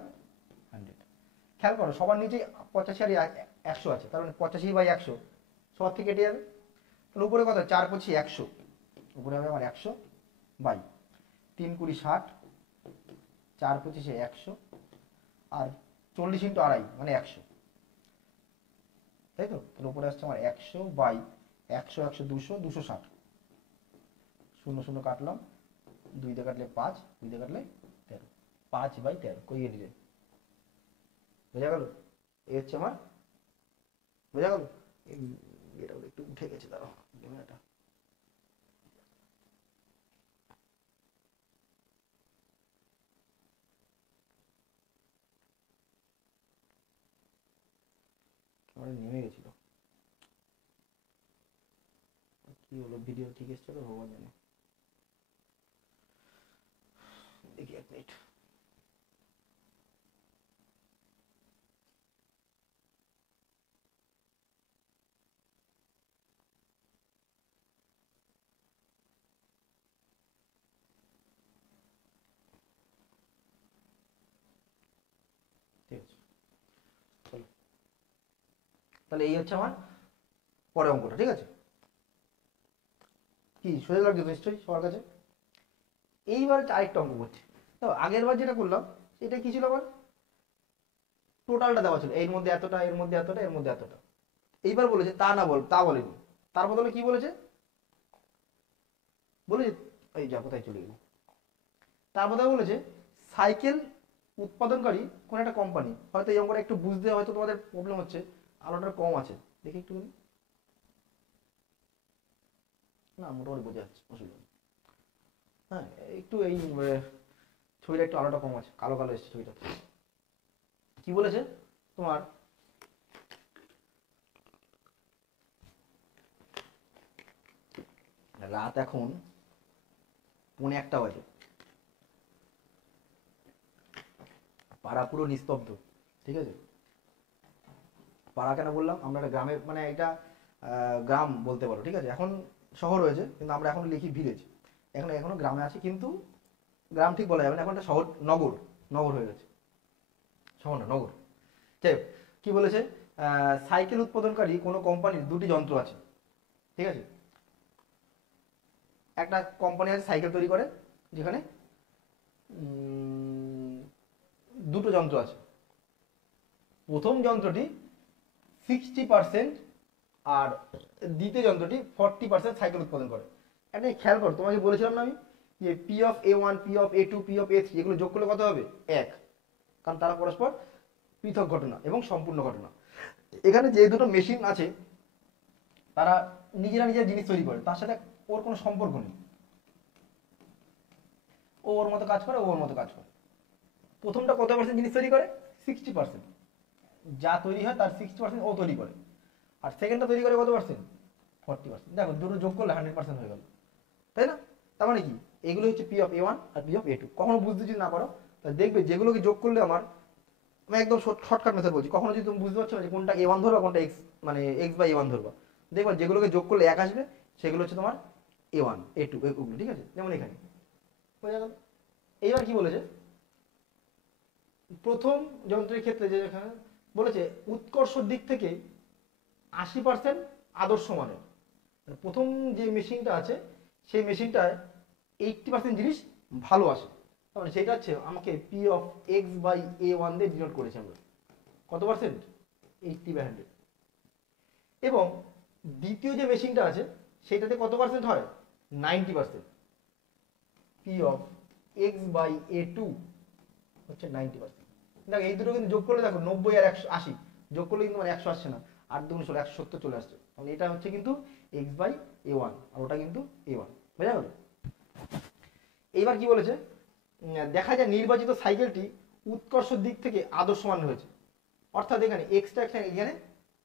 খেয়াল করো সবার নিচে 85 আর 100 আছে, তার মানে 85/100 সবার থেকে কেটে যাবে। তাহলে উপরে কত? 4×25 100, উপরে হবে আমার 100 বাই 3×20 60, 4×25 100 আর 40 × 2.5 মানে 100, তাই তো? তাহলে উপরে আসছে আমার 100 বাই 100 100 200 260, 0 0 কাটলাম, 2 দিয়ে কাটলে 5, 2 দিয়ে কাটলে 13, 5/13 করিয়ে দিলে। বোঝা গেল? এই হচ্ছে আমার, বোঝা গেল? এটা একটু উঠে গেছে, দাঁড়াও ক্যামেরাটা। ক্যামেরা নেমে গেছিল, কি হলো? ভিডিও ঠিক এসছে তো ভগবান জানে। দেখি 1 মিনিট। ঠিক আছে, চলো তাহলে এই হচ্ছে আমার পরের অঙ্কটা। ঠিক আছে, কি সোজা লাগছে নিশ্চয়ই সবার কাছে? এইবার আরেকটা অঙ্ক করছি। তো আগের বার যেটা করলাম সেটা কি ছিল? আবার টোটালটা দেওয়া ছিল, এর মধ্যে এতটা, এর মধ্যে এতটা, এর মধ্যে এতটা। এইবার বলেছে তা না, তা বলেনি। তার বদলে কি বলেছে? বলেছে, এই যা কোথায় চলে গেল, তার বদলে বলেছে সাইকেল উৎপাদনকারী কোন একটা কোম্পানি। হয়তো এই অঙ্কটা একটু বুঝতে হয়তো তোমাদের প্রবলেম হচ্ছে, আলোটা কম আছে, দেখি একটু। না মোটামুটি বোঝা যাচ্ছে, অসুবিধা নেই। হ্যাঁ একটু এই ছবিটা একটু আলোটা কম আছে, কালো কালো এসছে ছবিটা। কি বলেছে তোমার? রাত এখন 1:45 বাজে, পাড়া পুরো নিস্তব্ধ। ঠিক আছে, পাড়া কেন বললাম? আমরা একটা গ্রামে, মানে এটা গ্রাম বলতে পারো। ঠিক আছে, এখন শহর হয়েছে কিন্তু আমরা এখন লিখি ভিলেজ। এখনো গ্রামে আছি, কিন্তু গ্রাম ঠিক বলা যাবে না, এখন একটা শহর, নগর, নগর হয়ে গেছে, শহর না নগর। যাই হোক, কি বলেছে? সাইকেল উৎপাদনকারী কোনো কোম্পানির 2টি যন্ত্র আছে। ঠিক আছে, একটা কোম্পানি আছে সাইকেল তৈরি করে, যেখানে 2টো যন্ত্র আছে। প্রথম যন্ত্রটি 60% আর দ্বিতীয় যন্ত্রটি 40% সাইকেল উৎপাদন করে। একটা খেয়াল করো, তোমাকে বলেছিলাম না আমি যে P(a1), P(a2), P(a3) এগুলো যোগ করলে কত হবে? 1, কারণ তারা পরস্পর পৃথক ঘটনা এবং সম্পূর্ণ ঘটনা। এখানে যে দুটো মেশিন আছে তারা নিজেরা নিজের জিনিস তৈরি করে, তার সাথে ওর কোনো সম্পর্ক নেই। ও ওর মতো কাজ করে, ও ওর মতো কাজ করে। প্রথমটা কত পার্সেন্ট জিনিস তৈরি করে? 60%। যা তৈরি হয় তার 60% ও তৈরি করে। আর সেকেন্ডটা তৈরি করে কত পার্সেন্ট? 40%। দেখো দুটো যোগ করলে 100% হয়ে গেল, তাই না? তার মানে কি, এগুলো হচ্ছে P(a1) আর P(a2). কখনো বুঝতে যদি না পারো তাহলে দেখবে যেগুলোকে যোগ করলে আমার, আমি একদম শর্টকাট মেথড বলছি, কখনো যদি তুমি বুঝতে পারছো না যে কোনটা A1 ধরবা, কোনটা X, মানে X/A1 ধরবা, দেখবা যেগুলোকে যোগ করলে 1 আসবে সেগুলো হচ্ছে তোমার A1, A2 এগুলো। ঠিক আছে, যেমন এখানে বোঝা গেল। এইবার কি বলেছে? প্রথম যন্ত্রের ক্ষেত্রে যে এখানে বলেছে উৎকর্ষর দিক থেকে 80% আদর্শ মানের। প্রথম যে মেশিনটা আছে সেই মেশিনটায় 80% জিনিস ভালো আসে, তাহলে সেটা হচ্ছে আমাকে P(x/A1) দিয়ে ডিনোট করেছে আমরা। কত পার্সেন্ট? 80/100। এবং দ্বিতীয় যে মেশিনটা আছে সেটাতে কত পার্সেন্ট হয়? 90%। P(x/A2) হচ্ছে 90%। দেখো এই দুটো কিন্তু যোগ করলে, দেখো 90 আর 180 যোগ করলে কিন্তু 100 আসছে না, 8 দুগুণ 16, 170 চলে আসছে। তাহলে এটা হচ্ছে কিন্তু X/A1 আর ওটা কিন্তু A1। বোঝা গেল? এইবার কি বলেছে? দেখা যায় নির্বাচিত সাইকেলটি উৎকর্ষের দিক থেকে আদর্শমান হয়েছে। অর্থাৎ এখানে এক্সটা এখানে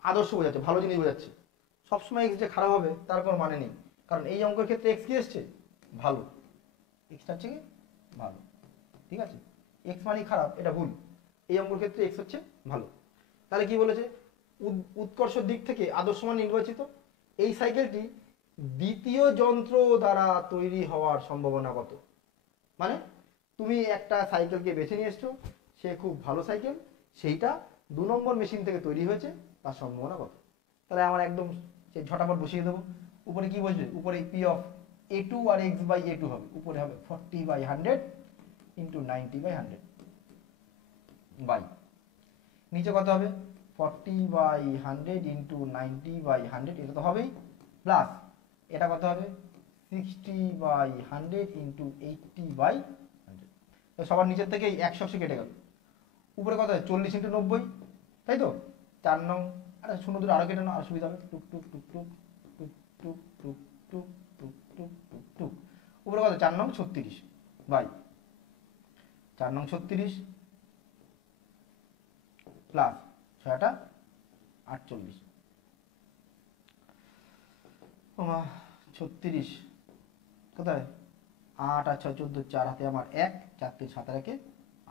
আদর্শ বোঝাচ্ছে, ভালো জিনিস বোঝাচ্ছে। সবসময় এক্স যে খারাপ হবে তার কোনো মানে নেই, কারণ এই অঙ্কের ক্ষেত্রে এক্স কি এসছে? ভালো। এক্সটা হচ্ছে কি? ভালো। ঠিক আছে, এক্স মানেই খারাপ, এটা ভুল। এই অঙ্কের ক্ষেত্রে এক্স হচ্ছে ভালো। তাহলে কি বলেছে? উৎকর্ষের দিক থেকে আদর্শমান নির্বাচিত এই সাইকেলটি দ্বিতীয় যন্ত্র দ্বারা তৈরি হওয়ার সম্ভাবনা কত? মানে তুমি একটা সাইকেলকে বেছে নিয়ে এসছো, সে খুব ভালো সাইকেল, সেইটা 2 নম্বর মেশিন থেকে তৈরি হয়েছে, তার সম্ভাবনা কত? তাহলে আমার একদম সেই ঝটাপট বসিয়ে দেবো। উপরে কি বসবে? উপরে P(a2) আর X/A2 হবে। উপরে হবে 40/100 ইন্টু 90/100 বাই, নিচে কত হবে? 40/100 ইন্টু 90/100, এটা তো হবেই, প্লাস এটা কত হবে? 60/100 ইন্টু 80/100। সবার নিচের থেকে 100 কেটে গেল, উপরে কত হয় 40 ইন্টু 90, তাই তো 4 নং। আরে শূন্য দূরে আরো কেটে নাও, আর সুবিধা হবে। টুক টুক টুক টুক টুক টুক টুক টুক টুক টুক টুক টুক। উপরে কত 4 নং 36 বাই 4 নং 36 প্লাস 6টা 48, 36 কোথায় 8 আর 6 14, 4 হাতে আমার 1, 4 3 7 রেখে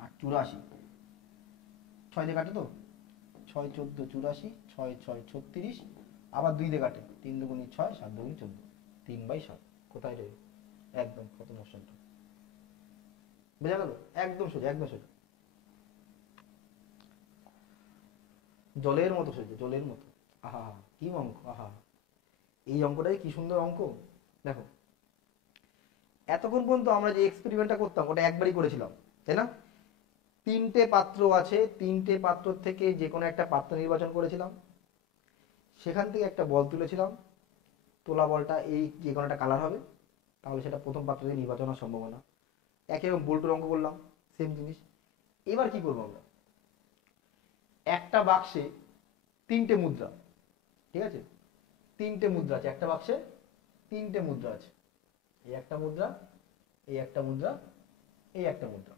8 84, 6 দিয়ে কাটে তো 6 14 84, 6 6 36, আবার 2 দিয়ে কাটে 3 দুগুণি 6, 7 দুগুণি 14, 3/7। কোথায় রে একদম কত অপশনটা বোঝা গেল? একদম সোজা, একদম সোজা, জলের মতো সোজা, জলের মতো। আহা কি অঙ্ক, আহা এই অঙ্কটাই কি সুন্দর অঙ্ক। দেখো এতক্ষণ পর্যন্ত আমরা যে এক্সপেরিমেন্টটা করতাম ওটা একবারই করেছিলাম, তাই না? 3টে পাত্র আছে, 3টে পাত্র থেকে যে কোনো একটা পাত্র নির্বাচন করেছিলাম, সেখান থেকে একটা বল তুলেছিলাম, তোলা বলটা এই যে কোনো একটা কালার হবে, তাহলে সেটা প্রথম পাত্র থেকে নির্বাচন হওয়ার সম্ভাবনা। একই রকম বল্টুর অঙ্ক করলাম, সেম জিনিস। এবার কি করবো আমরা, একটা বাক্সে 3টে মুদ্রা, ঠিক আছে 3টে মুদ্রা আছে, একটা বাক্সে 3টে মুদ্রা আছে, এই একটা মুদ্রা, এই একটা মুদ্রা, এই একটা মুদ্রা।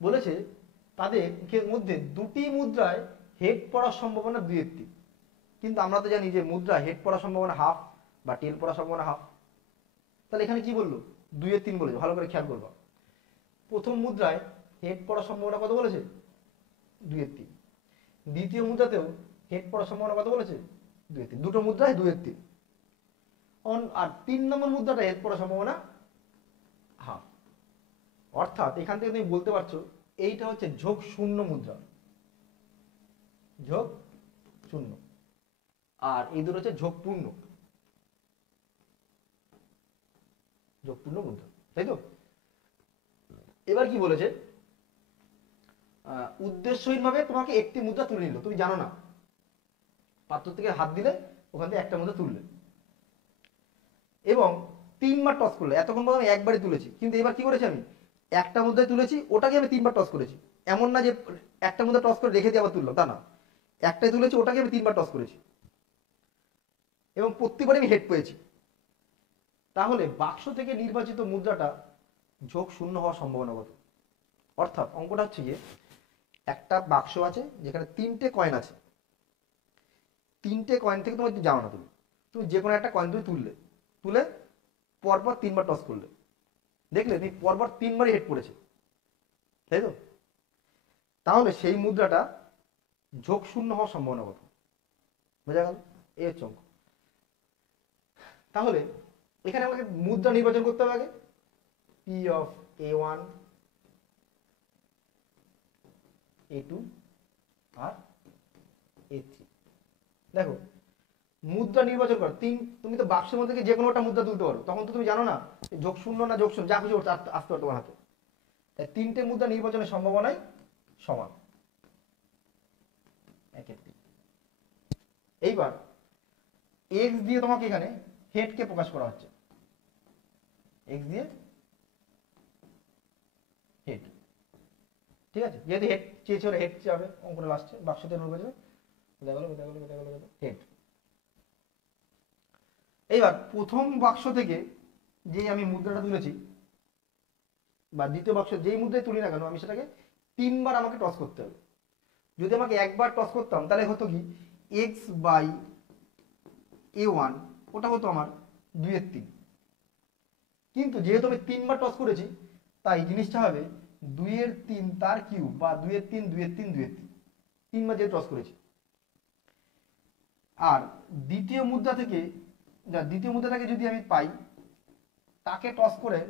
বলেছে তাদের মধ্যে 2টি মুদ্রায় হেড পড়ার সম্ভাবনা 2/3, কিন্তু আমরা তো জানি যে মুদ্রা হেড পড়ার সম্ভাবনা হাফ বা টেল পড়ার সম্ভাবনা হাফ। তাহলে এখানে কি বললো 2/3 বলেছে, ভালো করে খেয়াল করবো। প্রথম মুদ্রায় হেড পড়ার সম্ভাবনা কত বলেছে 2/3, দ্বিতীয় মুদ্রাতেও হেড পড়ার সম্ভাবনা কত বলেছে 2/3, দুটো মুদ্রায় 2/3। আর 3 নম্বর মুদ্রাটা হেড পড়ার সম্ভাবনা হাফ। অর্থাৎ এখান থেকে তুমি বলতে পারছো এইটা হচ্ছে ঝোঁক শূন্য মুদ্রা, ঝোঁক শূন্য, আর এই দুটো হচ্ছে ঝোঁক পূর্ণ, ঝোঁক পূর্ণ মুদ্রা, তাই তো? এবার কি বলেছে, উদ্দেশ্যহীনভাবে তোমাকে একটি মুদ্রা তুলে নিল, তুমি জানো না, পাত্র থেকে হাত দিলে ওখান থেকে একটা মুদ্রা তুললে এবং 3বার টস করলে। এতক্ষণ পর্যন্ত আমি একবারই তুলেছি, কিন্তু এবার কি করেছি, আমি একটা মুদ্রায় তুলেছি, ওটাকে আমি 3বার টস করেছি। এমন না যে একটা মুদ্রা টস করে রেখে দিয়ে আবার তুললাম, তা না, একটাই তুলেছি, ওটাকে আমি 3বার টস করেছি এবং প্রত্যেকবারই আমি হেড পেয়েছি। তাহলে বাক্স থেকে নির্বাচিত মুদ্রাটা ঝোঁক শূন্য হওয়ার সম্ভাবনা কত? অর্থাৎ অঙ্কটা হচ্ছে যে একটা বাক্স আছে যেখানে 3টে কয়েন আছে, 3টে কয়েন থেকে তোমার জানো না, তুমি যে কোনো একটা কয়েন তুমি তুলে পরপর 3বার টস করলে, দেখলে তুমি পরপর 3বারই হেড পড়েছে, তাই তো? তাহলে সেই মুদ্রাটা ঝোঁক শূন্য হওয়ার সম্ভাবনা কত? বোঝা গেল? এই হচ্ছে অঙ্ক। তাহলে এখানে আমাকে মুদ্রা নির্বাচন করতে হবে আগে, P of A1, A2 R A3। দেখো মুদ্রা নির্বাচন করো, তুমি তো বাক্সের মধ্যে থেকে যে কোনো একটা মুদ্রা তুলতে পারো, তখন তো তুমি জানো না ঝোঁক শূন্য না ঝোঁক শূন্য, যা কিছু আসতে পারে তোমার হাতে। তাই 3টে মুদ্রা নির্বাচনের সম্ভাবনাই সমান, এইবার এক্স দিয়ে তোমাকে এখানে হেডকে প্রকাশ করা হচ্ছে, এক্স দিয়ে হেড, ঠিক আছে? যেহেতু হেড চেয়েছে ওরা হেড যাবে, অঙ্কটা লাস্টে বাক্সতে রয়ে যাবে, হেড। এইবার প্রথম বাক্স থেকে যে আমি মুদ্রাটা তুলেছি বা দ্বিতীয় বাক্স যেই মুদ্রায় তুলি না কেন, আমি সেটাকে 3বার আমাকে টস করতে হবে। যদি আমাকে একবার টস করতাম তাহলে হতো কি x/A1, ওটা হতো আমার 2/3, কিন্তু যেহেতু আমি 3বার টস করেছি তাই জিনিসটা হবে 2/3 তার কিউব বা 2/3 2/3 2/3, 3বার যেহেতু টস করেছি। আর দ্বিতীয় মুদ্রাটাকে যদি আমি পাই, তাকে টস করে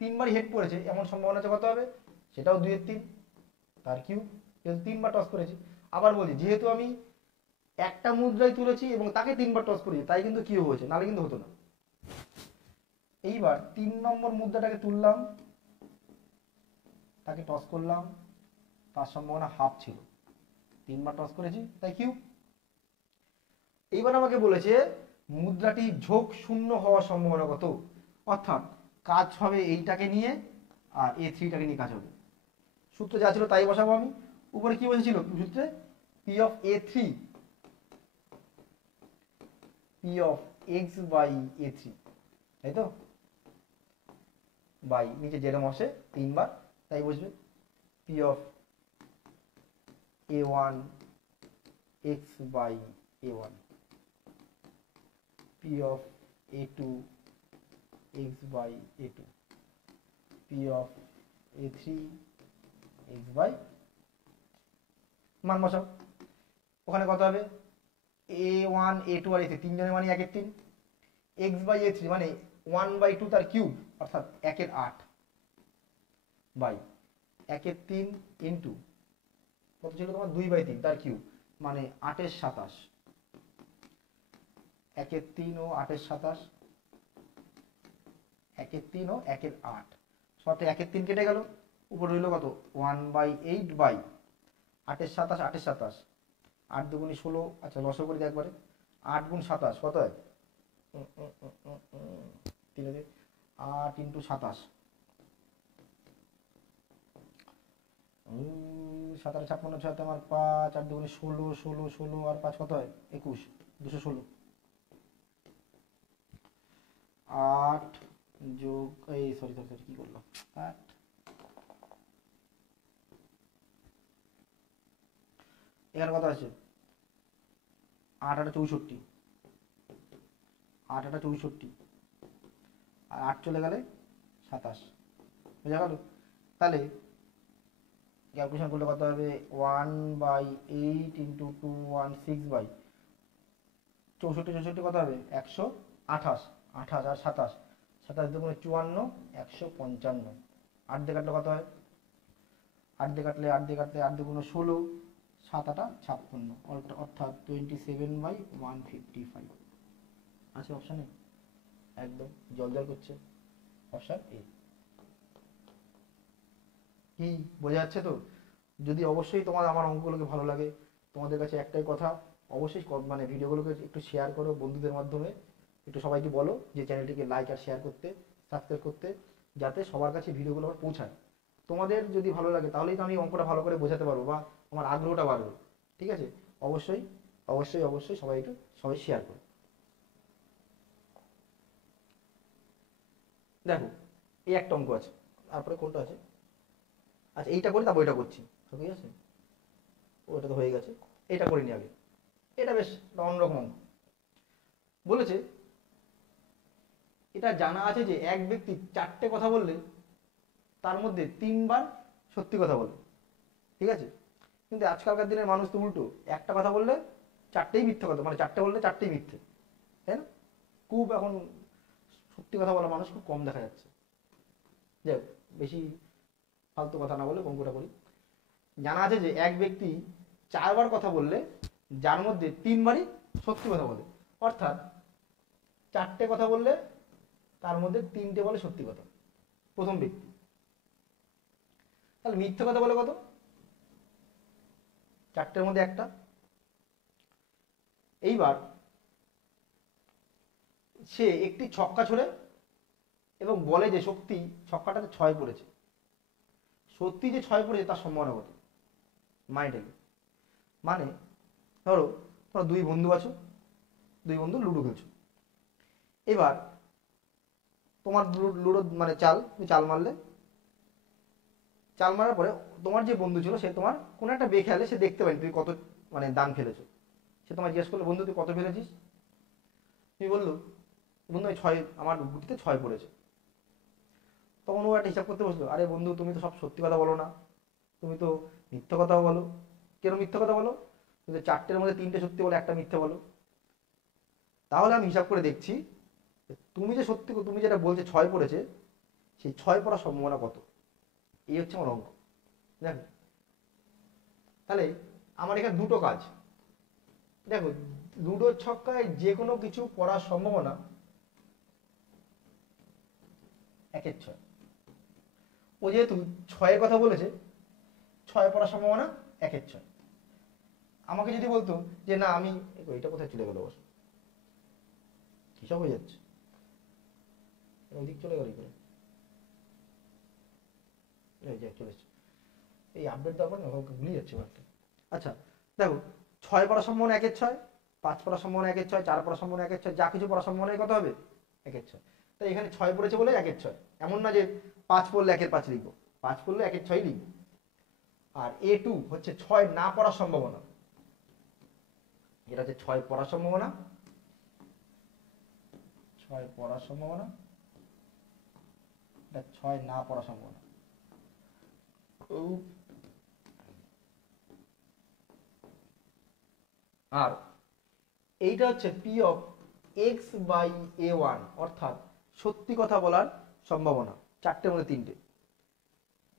3বারই হেড পড়েছে এমন সম্ভাবনা কত হবে, সেটাও 2/3 তার কিউব, যেহেতু 3বার টস করেছি। আবার বলছি যেহেতু আমি একটা মুদ্রায় তুলেছি এবং তাকে 3বার টস করেছি, তাই কিন্তু কিউব হয়েছে, নাহলে কিন্তু হতো না। এইবার 3 নম্বর মুদ্রাটাকে তুললাম, তাকে টস করলাম, তার সম্ভাবনা হাফ ছিল, 3বার টস করেছি তাই কিউব। এইবার আমাকে বলেছে মুদ্রাটি ঝোঁক শূন্য হওয়ার সম্ভাবনা কত? অর্থাৎ কাজ হবে এইটাকে নিয়ে আর A3টাকে নিয়ে কাজ হবে। সূত্র যা ছিল তাই বসাবো আমি। উপরে কি বলেছিল সূত্রে? P of A3 P of x by A3, তাই তো? বাই নিচে যেরকম আসে 3 বার, তাই বসবে P of A1 x by A1 P of A2 x by A2 P of A3 x by, মান বসাও। ওখানে কত হবে? A1 A2 আর A3 তিনজনের মানে 1 এর 3, x by A3 মানে 1/2 তার কিউব অর্থাৎ 1 এর 8 বাই 1 এর 3 ইন্টু কত ছিল তোমার 2/3 তার কিউব মানে 8 এর 27, 1 এর 3 ও 8 এর 27, 1 এর 3 ও 1 এর 8, সাথে 1 এর 3 কেটে গেল, উপর রইল কত 1/8 বাই 8 এর 27, 8 এর 27, 8 দুগুণে 16, আচ্ছা লসাগু করে দিই একবারে, 8 গুণ 27 কত হয়? 8 ইন্টু 27, 7 56, 6 আমার 5, 8 দুগুণে 16, 16, 16 আর 5 কত হয়? 21, 216। 8 যোগ এই সরি কি করলাম, 8 এখানে কত আছে? 8 8 64, 8 8 64 আর 8 চলে গেলে 27, বোঝা গেল? তাহলে ক্যালকুলেশন করলে কত হবে? 1/8 ইন্টু 216 বাই 64, 64 কত হবে? 128, 28 আর 27, 27 দুগুণে 54, 155, 8 দিয়ে কাটলে কত হয়? 8 দিয়ে কাটলে 8 দিয়ে কাটলে 8 দুগুণে 16, 7 8 56 অর্থাৎ 27/155 আছে অপশানে, একদম জল জল করছে অপশান এ। কি বোঝা যাচ্ছে তো? যদি অবশ্যই তোমার আমার অঙ্কগুলোকে ভালো লাগে, তোমাদের কাছে একটাই কথা, অবশ্যই মানে ভিডিওগুলোকে একটু শেয়ার করো বন্ধুদের মাধ্যমে, একটু সবাইকে বলো যে চ্যানেলটিকে লাইক আর শেয়ার করতে, সাবস্ক্রাইব করতে, যাতে সবার কাছে ভিডিওগুলো আমার পৌঁছায়। তোমাদের যদি ভালো লাগে তাহলেই তো আমি অঙ্কটা ভালো করে বোঝাতে পারবো বা আমার আগ্রহটা বাড়বে। ঠিক আছে? অবশ্যই অবশ্যই অবশ্যই সবাই শেয়ার করো। দেখো এই একটা অঙ্ক আছে, তারপরে কোনটা আছে? আচ্ছা এইটা করি তারপর ওইটা করছি, ঠিক আছে? ওটা তো হয়ে গেছে, এটা করে নি আগে। এটা বেশ অন্যরকম অঙ্ক। বলেছে এটা জানা আছে যে এক ব্যক্তি 4টে কথা বললে তার মধ্যে 3 বার সত্যি কথা বলে, ঠিক আছে? কিন্তু আজকালকার দিনের মানুষ তো উল্টো, একটা কথা বললে 4টেই মিথ্যে কথা, মানে 4টে বললে 4টেই মিথ্যে, তাই না? খুব এখন সত্যি কথা বলা মানুষ খুব কম দেখা যাচ্ছে। যাই বেশি ফালতু কথা না বলে অঙ্কটা করি। জানা আছে যে এক ব্যক্তি 4 বার কথা বললে যার মধ্যে 3 বারই সত্যি কথা বলে, অর্থাৎ 4টে কথা বললে তার মধ্যে 3টে বলে সত্যি কথা, প্রথম ব্যক্তি। তাহলে মিথ্যে কথা বলে কত? 4টের মধ্যে একটা। এইবার সে একটি ছক্কা ছোড়ে এবং বলে যে সত্যি ছক্কাটাতে 6 পড়েছে, সত্যি যে 6 পড়েছে তার সম্ভাবনা কত? মাইন্ডে মানে ধরো তোমরা 2 বন্ধু আছো, 2 বন্ধু লুডো খেলছো। এবার তোমার লুডো মানে তুমি চাল মারলে, চাল মারার পরে তোমার যে বন্ধু ছিল সে তোমার কোনো একটা বে খেলে, সে দেখতে পায়নি তুমি কত মানে দান ফেলেছো। সে তোমায় জিজ্ঞেস করলো বন্ধু তুই কত ফেলেছিস? তুমি বললো বন্ধু আমি 6, আমার গুটিতে 6 পড়েছে। তখন ও একটা হিসাব করতে বসলো, আরে বন্ধু তুমি তো সব সত্যি কথা বলো না, তুমি তো মিথ্যা কথাও বলো। কেন মিথ্যা কথা বলো? তুমি 4টের মধ্যে 3টে সত্যি বলো, একটা মিথ্যা বলো। তাহলে আমি হিসাব করে দেখছি তুমি যে সত্যি, তুমি যেটা বলছো 6 পড়েছে, সেই 6 পড়ার সম্ভাবনা কত? এই হচ্ছে আমার অঙ্ক। দেখো তাহলে আমার এখানে দুটো কাজ। দেখো লুডোর ছক্কায় যে কোনো কিছু পড়ার সম্ভাবনা 1/6। ও যেহেতু 6-এর কথা বলেছে, 6 পড়ার সম্ভাবনা 1/6। আমাকে যদি বলতো যে না আমি, এটা কোথায় চলে গেল? সব হয়ে যাচ্ছে, ওইদিক চলে গেল করে চলে এসছে। এই আপডেট দেওয়ার পর ভুলে যাচ্ছে একটা। আচ্ছা দেখো, 6 পড়ার সম্ভাবনা 1/6, 5 পড়ার সম্ভাবনা 1/6, 4 পড়ার সম্ভাবনা 1/6, যা কিছু পড়ার সম্ভাবনা কত হবে 1/6। তাই এখানে 6 পড়েছে বলে 1/6, এমন না যে 5 পড়লে 1/5 লিখবো, 5 পড়লে 1/6 লিখবো। আর A2 হচ্ছে 6 না পড়ার সম্ভাবনা, এটা হচ্ছে 6 পড়ার সম্ভাবনা, 6 পড়ার সম্ভাবনা, এটা 6 না পড়ার সম্ভাবনা। আর এইটা হচ্ছে P of x by A1, অর্থাৎ সত্যি কথা বলার সম্ভাবনা, 4টের মধ্যে 3টে।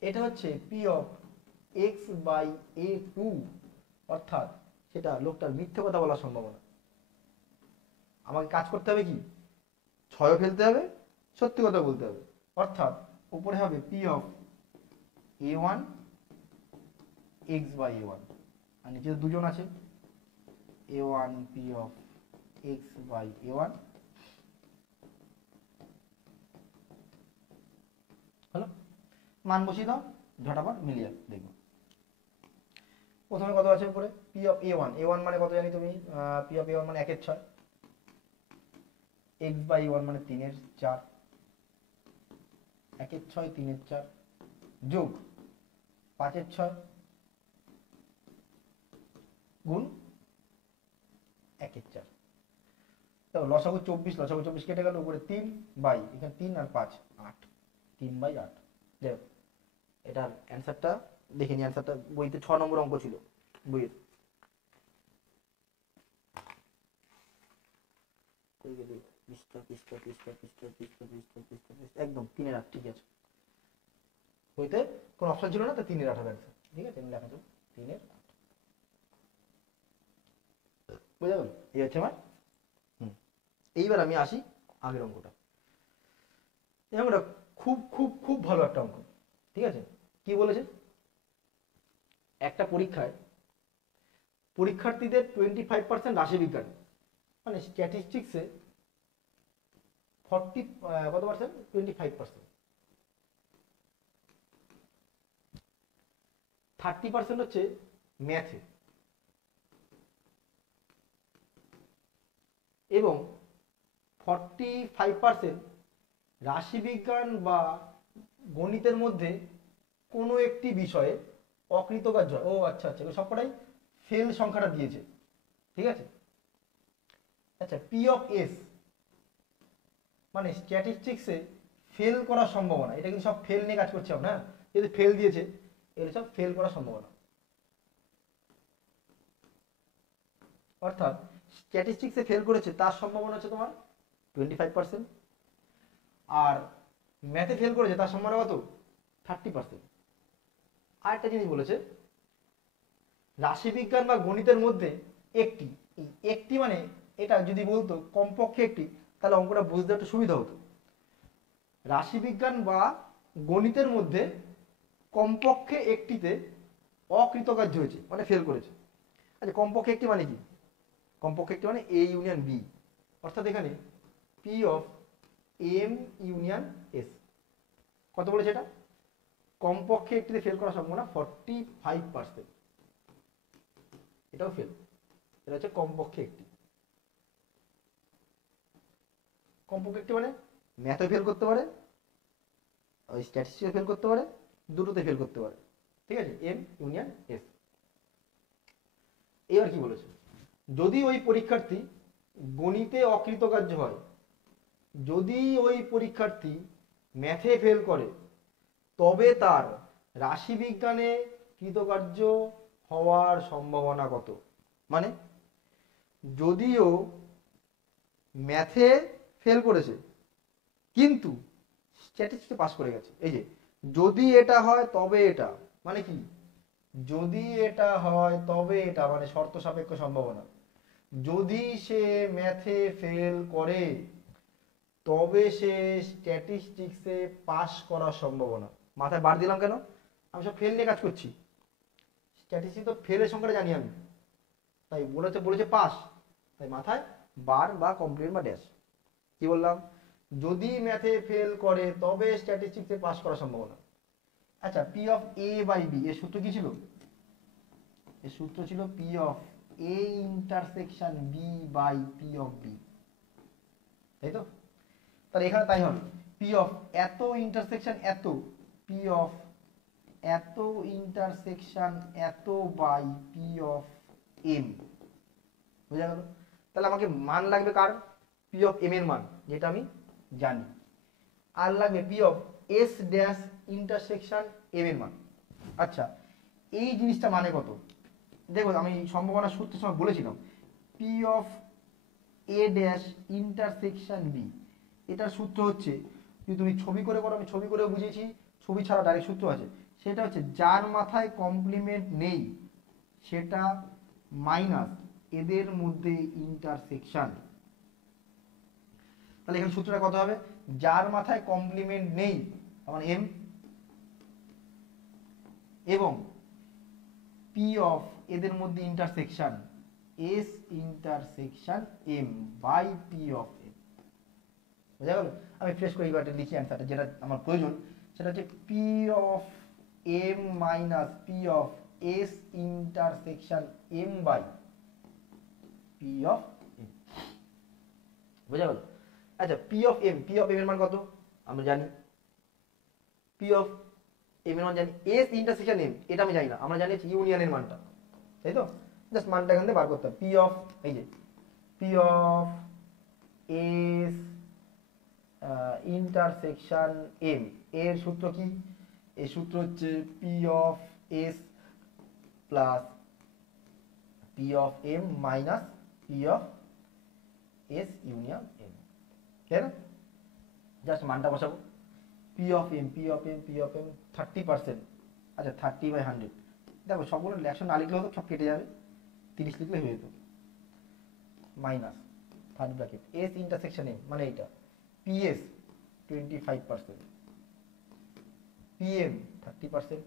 এটা হচ্ছে P of x by A2, অর্থাৎ সেটা লোকটার মিথ্যে কথা বলার সম্ভাবনা। আমাকে কাজ করতে হবে কি, 6ও ফেলতে হবে, সত্যি কথা বলতে হবে, অর্থাৎ উপরে হবে P of A1 x by A1, আর নিচে দুজন আছে A1 P of x by A1। হলো, মান বসিয়ে দাও, ঝটাপট মিলিয়ে দেখো। প্রথমে কত আছে উপরে P of A1, A1 মানে কত জানি তুমি, P of A1 মানে 1/6, x by A1 মানে 3/4, 1/6 3/4 যোগ 5/6 গুণ 1/4। তো লসাগু 24, লসাগু 24 কেটে গেল, উপরে 3 বাই এখানে 3 আর 5 8, 3/8। যাই হোক, এটার অ্যান্সারটা দেখে নি, অ্যান্সারটা বইতে 6 নম্বর অঙ্ক ছিল বইয়ের। একদম 3/8, ঠিক আছে, বইতে কোনো অপশন ছিল না, তো 3/8 হবে অ্যান্সার, ঠিক আছে, আমি লেখা যাবে 3/8। বুঝা গেল, এই হচ্ছে আমার। এইবার আমি আসি আগের অঙ্কটা। এই অঙ্কটা খুব খুব খুব ভালো একটা অঙ্ক, ঠিক আছে। কি বলেছে, একটা পরীক্ষায় পরীক্ষার্থীদের 25% রাশিবিজ্ঞান মানে স্ট্যাটিস্টিক্সে 25% 30% হচ্ছে ম্যাথে, এবং 45% রাশিবিজ্ঞান বা গণিতের মধ্যে কোনো একটি বিষয়ে অকৃতকার্য। ও আচ্ছা আচ্ছা, সবকটাই ফেল সংখ্যাটা দিয়েছে, ঠিক আছে। আচ্ছা, P of S মানে স্ট্যাটিস্টিক্সে ফেল করার সম্ভাবনা, এটা কিন্তু সব ফেল নিয়ে কাজ করছে আমরা, যদি ফেল দিয়েছে এগুলো সব ফেল করার সম্ভাবনা। অর্থাৎ স্ট্যাটিস্টিক্সে ফেল করেছে তার সম্ভাবনা হচ্ছে তোমার 25%, আর ম্যাথে ফেল করেছে তার সম্ভাবনা কত 30%। আরেকটা জিনিস বলেছে, রাশিবিজ্ঞান বা গণিতের মধ্যে একটি, একটি মানে এটা যদি বলতো কমপক্ষে একটি, তাহলে অঙ্কটা বুঝতে একটু সুবিধা হতো। রাশিবিজ্ঞান বা গণিতের মধ্যে কমপক্ষে একটিতে অকৃতকার্য হয়েছে মানে ফেল করেছে। আচ্ছা, কমপক্ষে একটি মানে কি, কমপক্ষে একটি মানে A ইউনিয়ন B, অর্থাৎ এখানে P of M union S কত বলেছে, এটা কমপক্ষে একটিতে ফেল করার সম্ভাবনা 45%, এটাও ফেল, এটা হচ্ছে কমপক্ষে একটি। কমপক্ষে একটি মানে ম্যাথে ফেল করতে পারে, ওই স্ট্যাটিস্টিক্সে ফেল করতে পারে, দুটোতে ফেল করতে পারে, ঠিক আছে, এম ইউনিয়ন এস। এবার কি বলেছে, যদি ওই পরীক্ষার্থী গণিতে অকৃতকার্য হয়, যদি ওই পরীক্ষার্থী ম্যাথে ফেল করে, তবে তার রাশিবিজ্ঞানে কৃতকার্য হওয়ার সম্ভাবনা কত। মানে যদিও ম্যাথে ফেল করেছে কিন্তু স্ট্যাটিস্টিক্সে পাস করে গেছে, এই যে যদি এটা হয় তবে এটা মানে কি, যদি এটা হয় তবে এটা মানে শর্ত সাপেক্ষ সম্ভাবনা। যদি সে ম্যাথে ফেল করে তবে সে স্ট্যাটিস্টিক্সে পাস করার সম্ভাবনা। মাথায় বার দিলাম কেন, আমি সব ফেল নিয়ে কাজ করছি, স্ট্যাটিস্টিক্স তো ফেলের সংখ্যাটা জানি আমি, তাই বলেছে পাস, তাই মাথায় বার বা কমপ্লেন বা ড্যাশ। কি বললাম, যদি ম্যাথে ফেল করে তবে স্ট্যাটিস্টিক্সে পাস করার সম্ভাবনা। আচ্ছা, P of A by B এর সূত্র কি ছিল? এর সূত্র ছিল P of A intersection B by P of B, তাই তো? তাহলে এখানে তাই হবে, পি অফ এত ইন্টারসেকশন এত, পি অফ এত ইন্টারসেকশন এত বাই পি অফ এম, বোঝা গেল? তাহলে আমাকে মান লাগবে কার? পি অফ এম এর মান, যেটা আমি জানি। আর লাগবে P of S dash intersection M এর মান। আচ্ছা, এই জিনিসটা মানে কত? দেখো, আমি সম্ভাবনা সূত্রের সময় বলেছিলাম P of A dash intersection B, এটার সূত্র হচ্ছে, যদি তুমি ছবি করে করো, আমি ছবি করেও বুঝিয়েছি, ছবি ছাড়া ডাইরেক্ট সূত্র আছে, সেটা হচ্ছে যার মাথায় কমপ্লিমেন্ট নেই সেটা মাইনাস এদের মধ্যে ইন্টারসেকশন। তাহলে এখানে সূত্রটা কত হবে? যার মাথায় কমপ্লিমেন্ট নেই মানে এম, এবং পি অফ এদের মধ্যে intersection S intersection M by P of M, বোঝা গেল? আমি ফ্রেশ করে এইবার লিখি অ্যান্সারটা, যেটা আমার প্রয়োজন সেটা হচ্ছে P of M minus P of S intersection M by P of M, বোঝা গেল? আচ্ছা, পি অফ এম এর মান কত আমরা জানি, পি অফ এম এর মান জানি, এস ইন্টারসেকশন এম এটা আমি জানি না, আমরা জানি ইউনিয়নের মানটা, তাই তো? জাস্ট মানটা এখান থেকে বার করতে হবে। পি অফ, এই যে P of S intersection M এর সূত্র কি? এই সূত্র হচ্ছে P of S plus P of M minus P of S union M, তাই না? জাস্ট মানটা বসাবো, পি অফ এম 30%, আচ্ছা 30/100, দেখো সবগুলো 100 না লিখলে হতো, সব কেটে যাবে, 30 লিখলে হয়ে যেত, minus third bracket S intersection M মানে এইটা, PS 25%, PM 30%,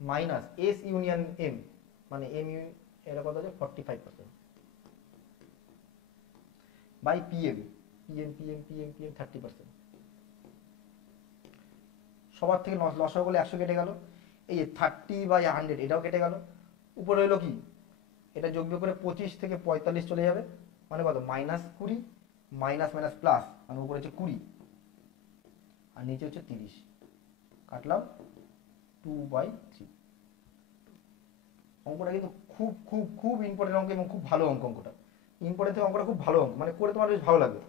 minus S union M মানে এম ইউ এটা কত আছে 45%, বাই পিএম 30%। সবার থেকে লসাগু করলে 100 কেটে গেল, এই যে 30/100 এটাও কেটে গেল, উপরে হলো কি, এটা যোগ করে 25 থেকে 45 চলে যাবে, মানে কত -20, মাইনাস মাইনাস প্লাস, মানে উপরে হচ্ছে 20 আর নিচে হচ্ছে 30, কাটলাম 2/3। অঙ্কটা কিন্তু খুব খুব খুব ইম্পর্টেন্ট অঙ্ক এবং খুব ভালো অঙ্ক, অঙ্কটা ইম্পর্টেন্ট থেকে অঙ্কটা খুব ভালো অঙ্ক, মানে করে তোমার বেশ ভালো লাগবে,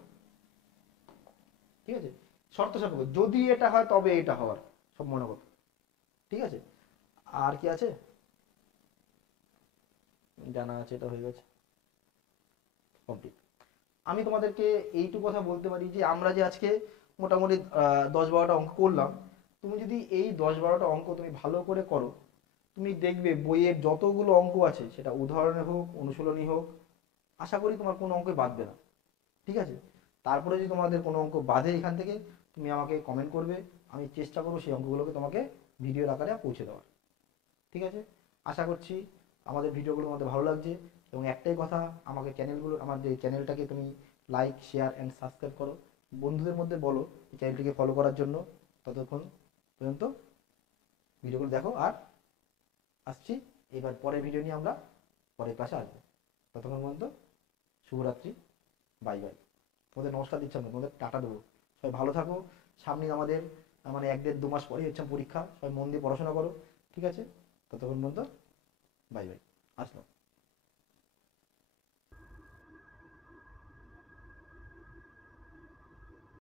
ঠিক আছে? শর্ত সাপেক্ষ, যদি এটা হয় তবে এটা হওয়ার সব মনে করো, ঠিক আছে? আর কি আছে জানা আছে, এটা হয়ে গেছে কমপ্লিট। আমি তোমাদেরকে এইটুকু কথা বলতে পারি যে আমরা যে আজকে মোটামুটি 10-12টা অঙ্ক করলাম, তুমি যদি এই 10-12টা অঙ্ক তুমি ভালো করে করো, তুমি দেখবে বইয়ের যতগুলো অঙ্ক আছে, সেটা উদাহরণে হোক অনুশীলনী হোক, আশা করি তোমার কোনো অঙ্কই বাদবে না, ঠিক আছে? তারপরে যদি তোমাদের কোনো অঙ্ক বাদে এখান থেকে, তুমি আমাকে কমেন্ট করবে, আমি চেষ্টা করবো সেই অঙ্কগুলোকে তোমাকে ভিডিওর আকারে পৌঁছে দেওয়ার, ঠিক আছে? আশা করছি আমাদের ভিডিওগুলো তোমাদের ভালো লাগছে, এবং একটাই কথা, আমাকে আমাদের চ্যানেলটাকে তুমি লাইক শেয়ার অ্যান্ড সাবস্ক্রাইব করো, বন্ধুদের মধ্যে বলো এই চ্যানেলটিকে ফলো করার জন্য। ততক্ষণ পর্যন্ত ভিডিওগুলো দেখো, আর আসছি এবার পরের ভিডিও নিয়ে আমরা পরের ক্লাসে আসবো। ততক্ষণ পর্যন্ত শুভরাত্রি, বাই বাই। তোমাদের নমস্কার দিচ্ছি, আমরা তোমাদের টাটা দেবো। সবাই ভালো থাকো, সামনে আমাদের মানে 1-1.5-2 মাস পরে হচ্ছে পরীক্ষা, সবাই মন দিয়ে পড়াশোনা করো, ঠিক আছে? ততক্ষণ পর্যন্ত বাই বাই, আসলাম।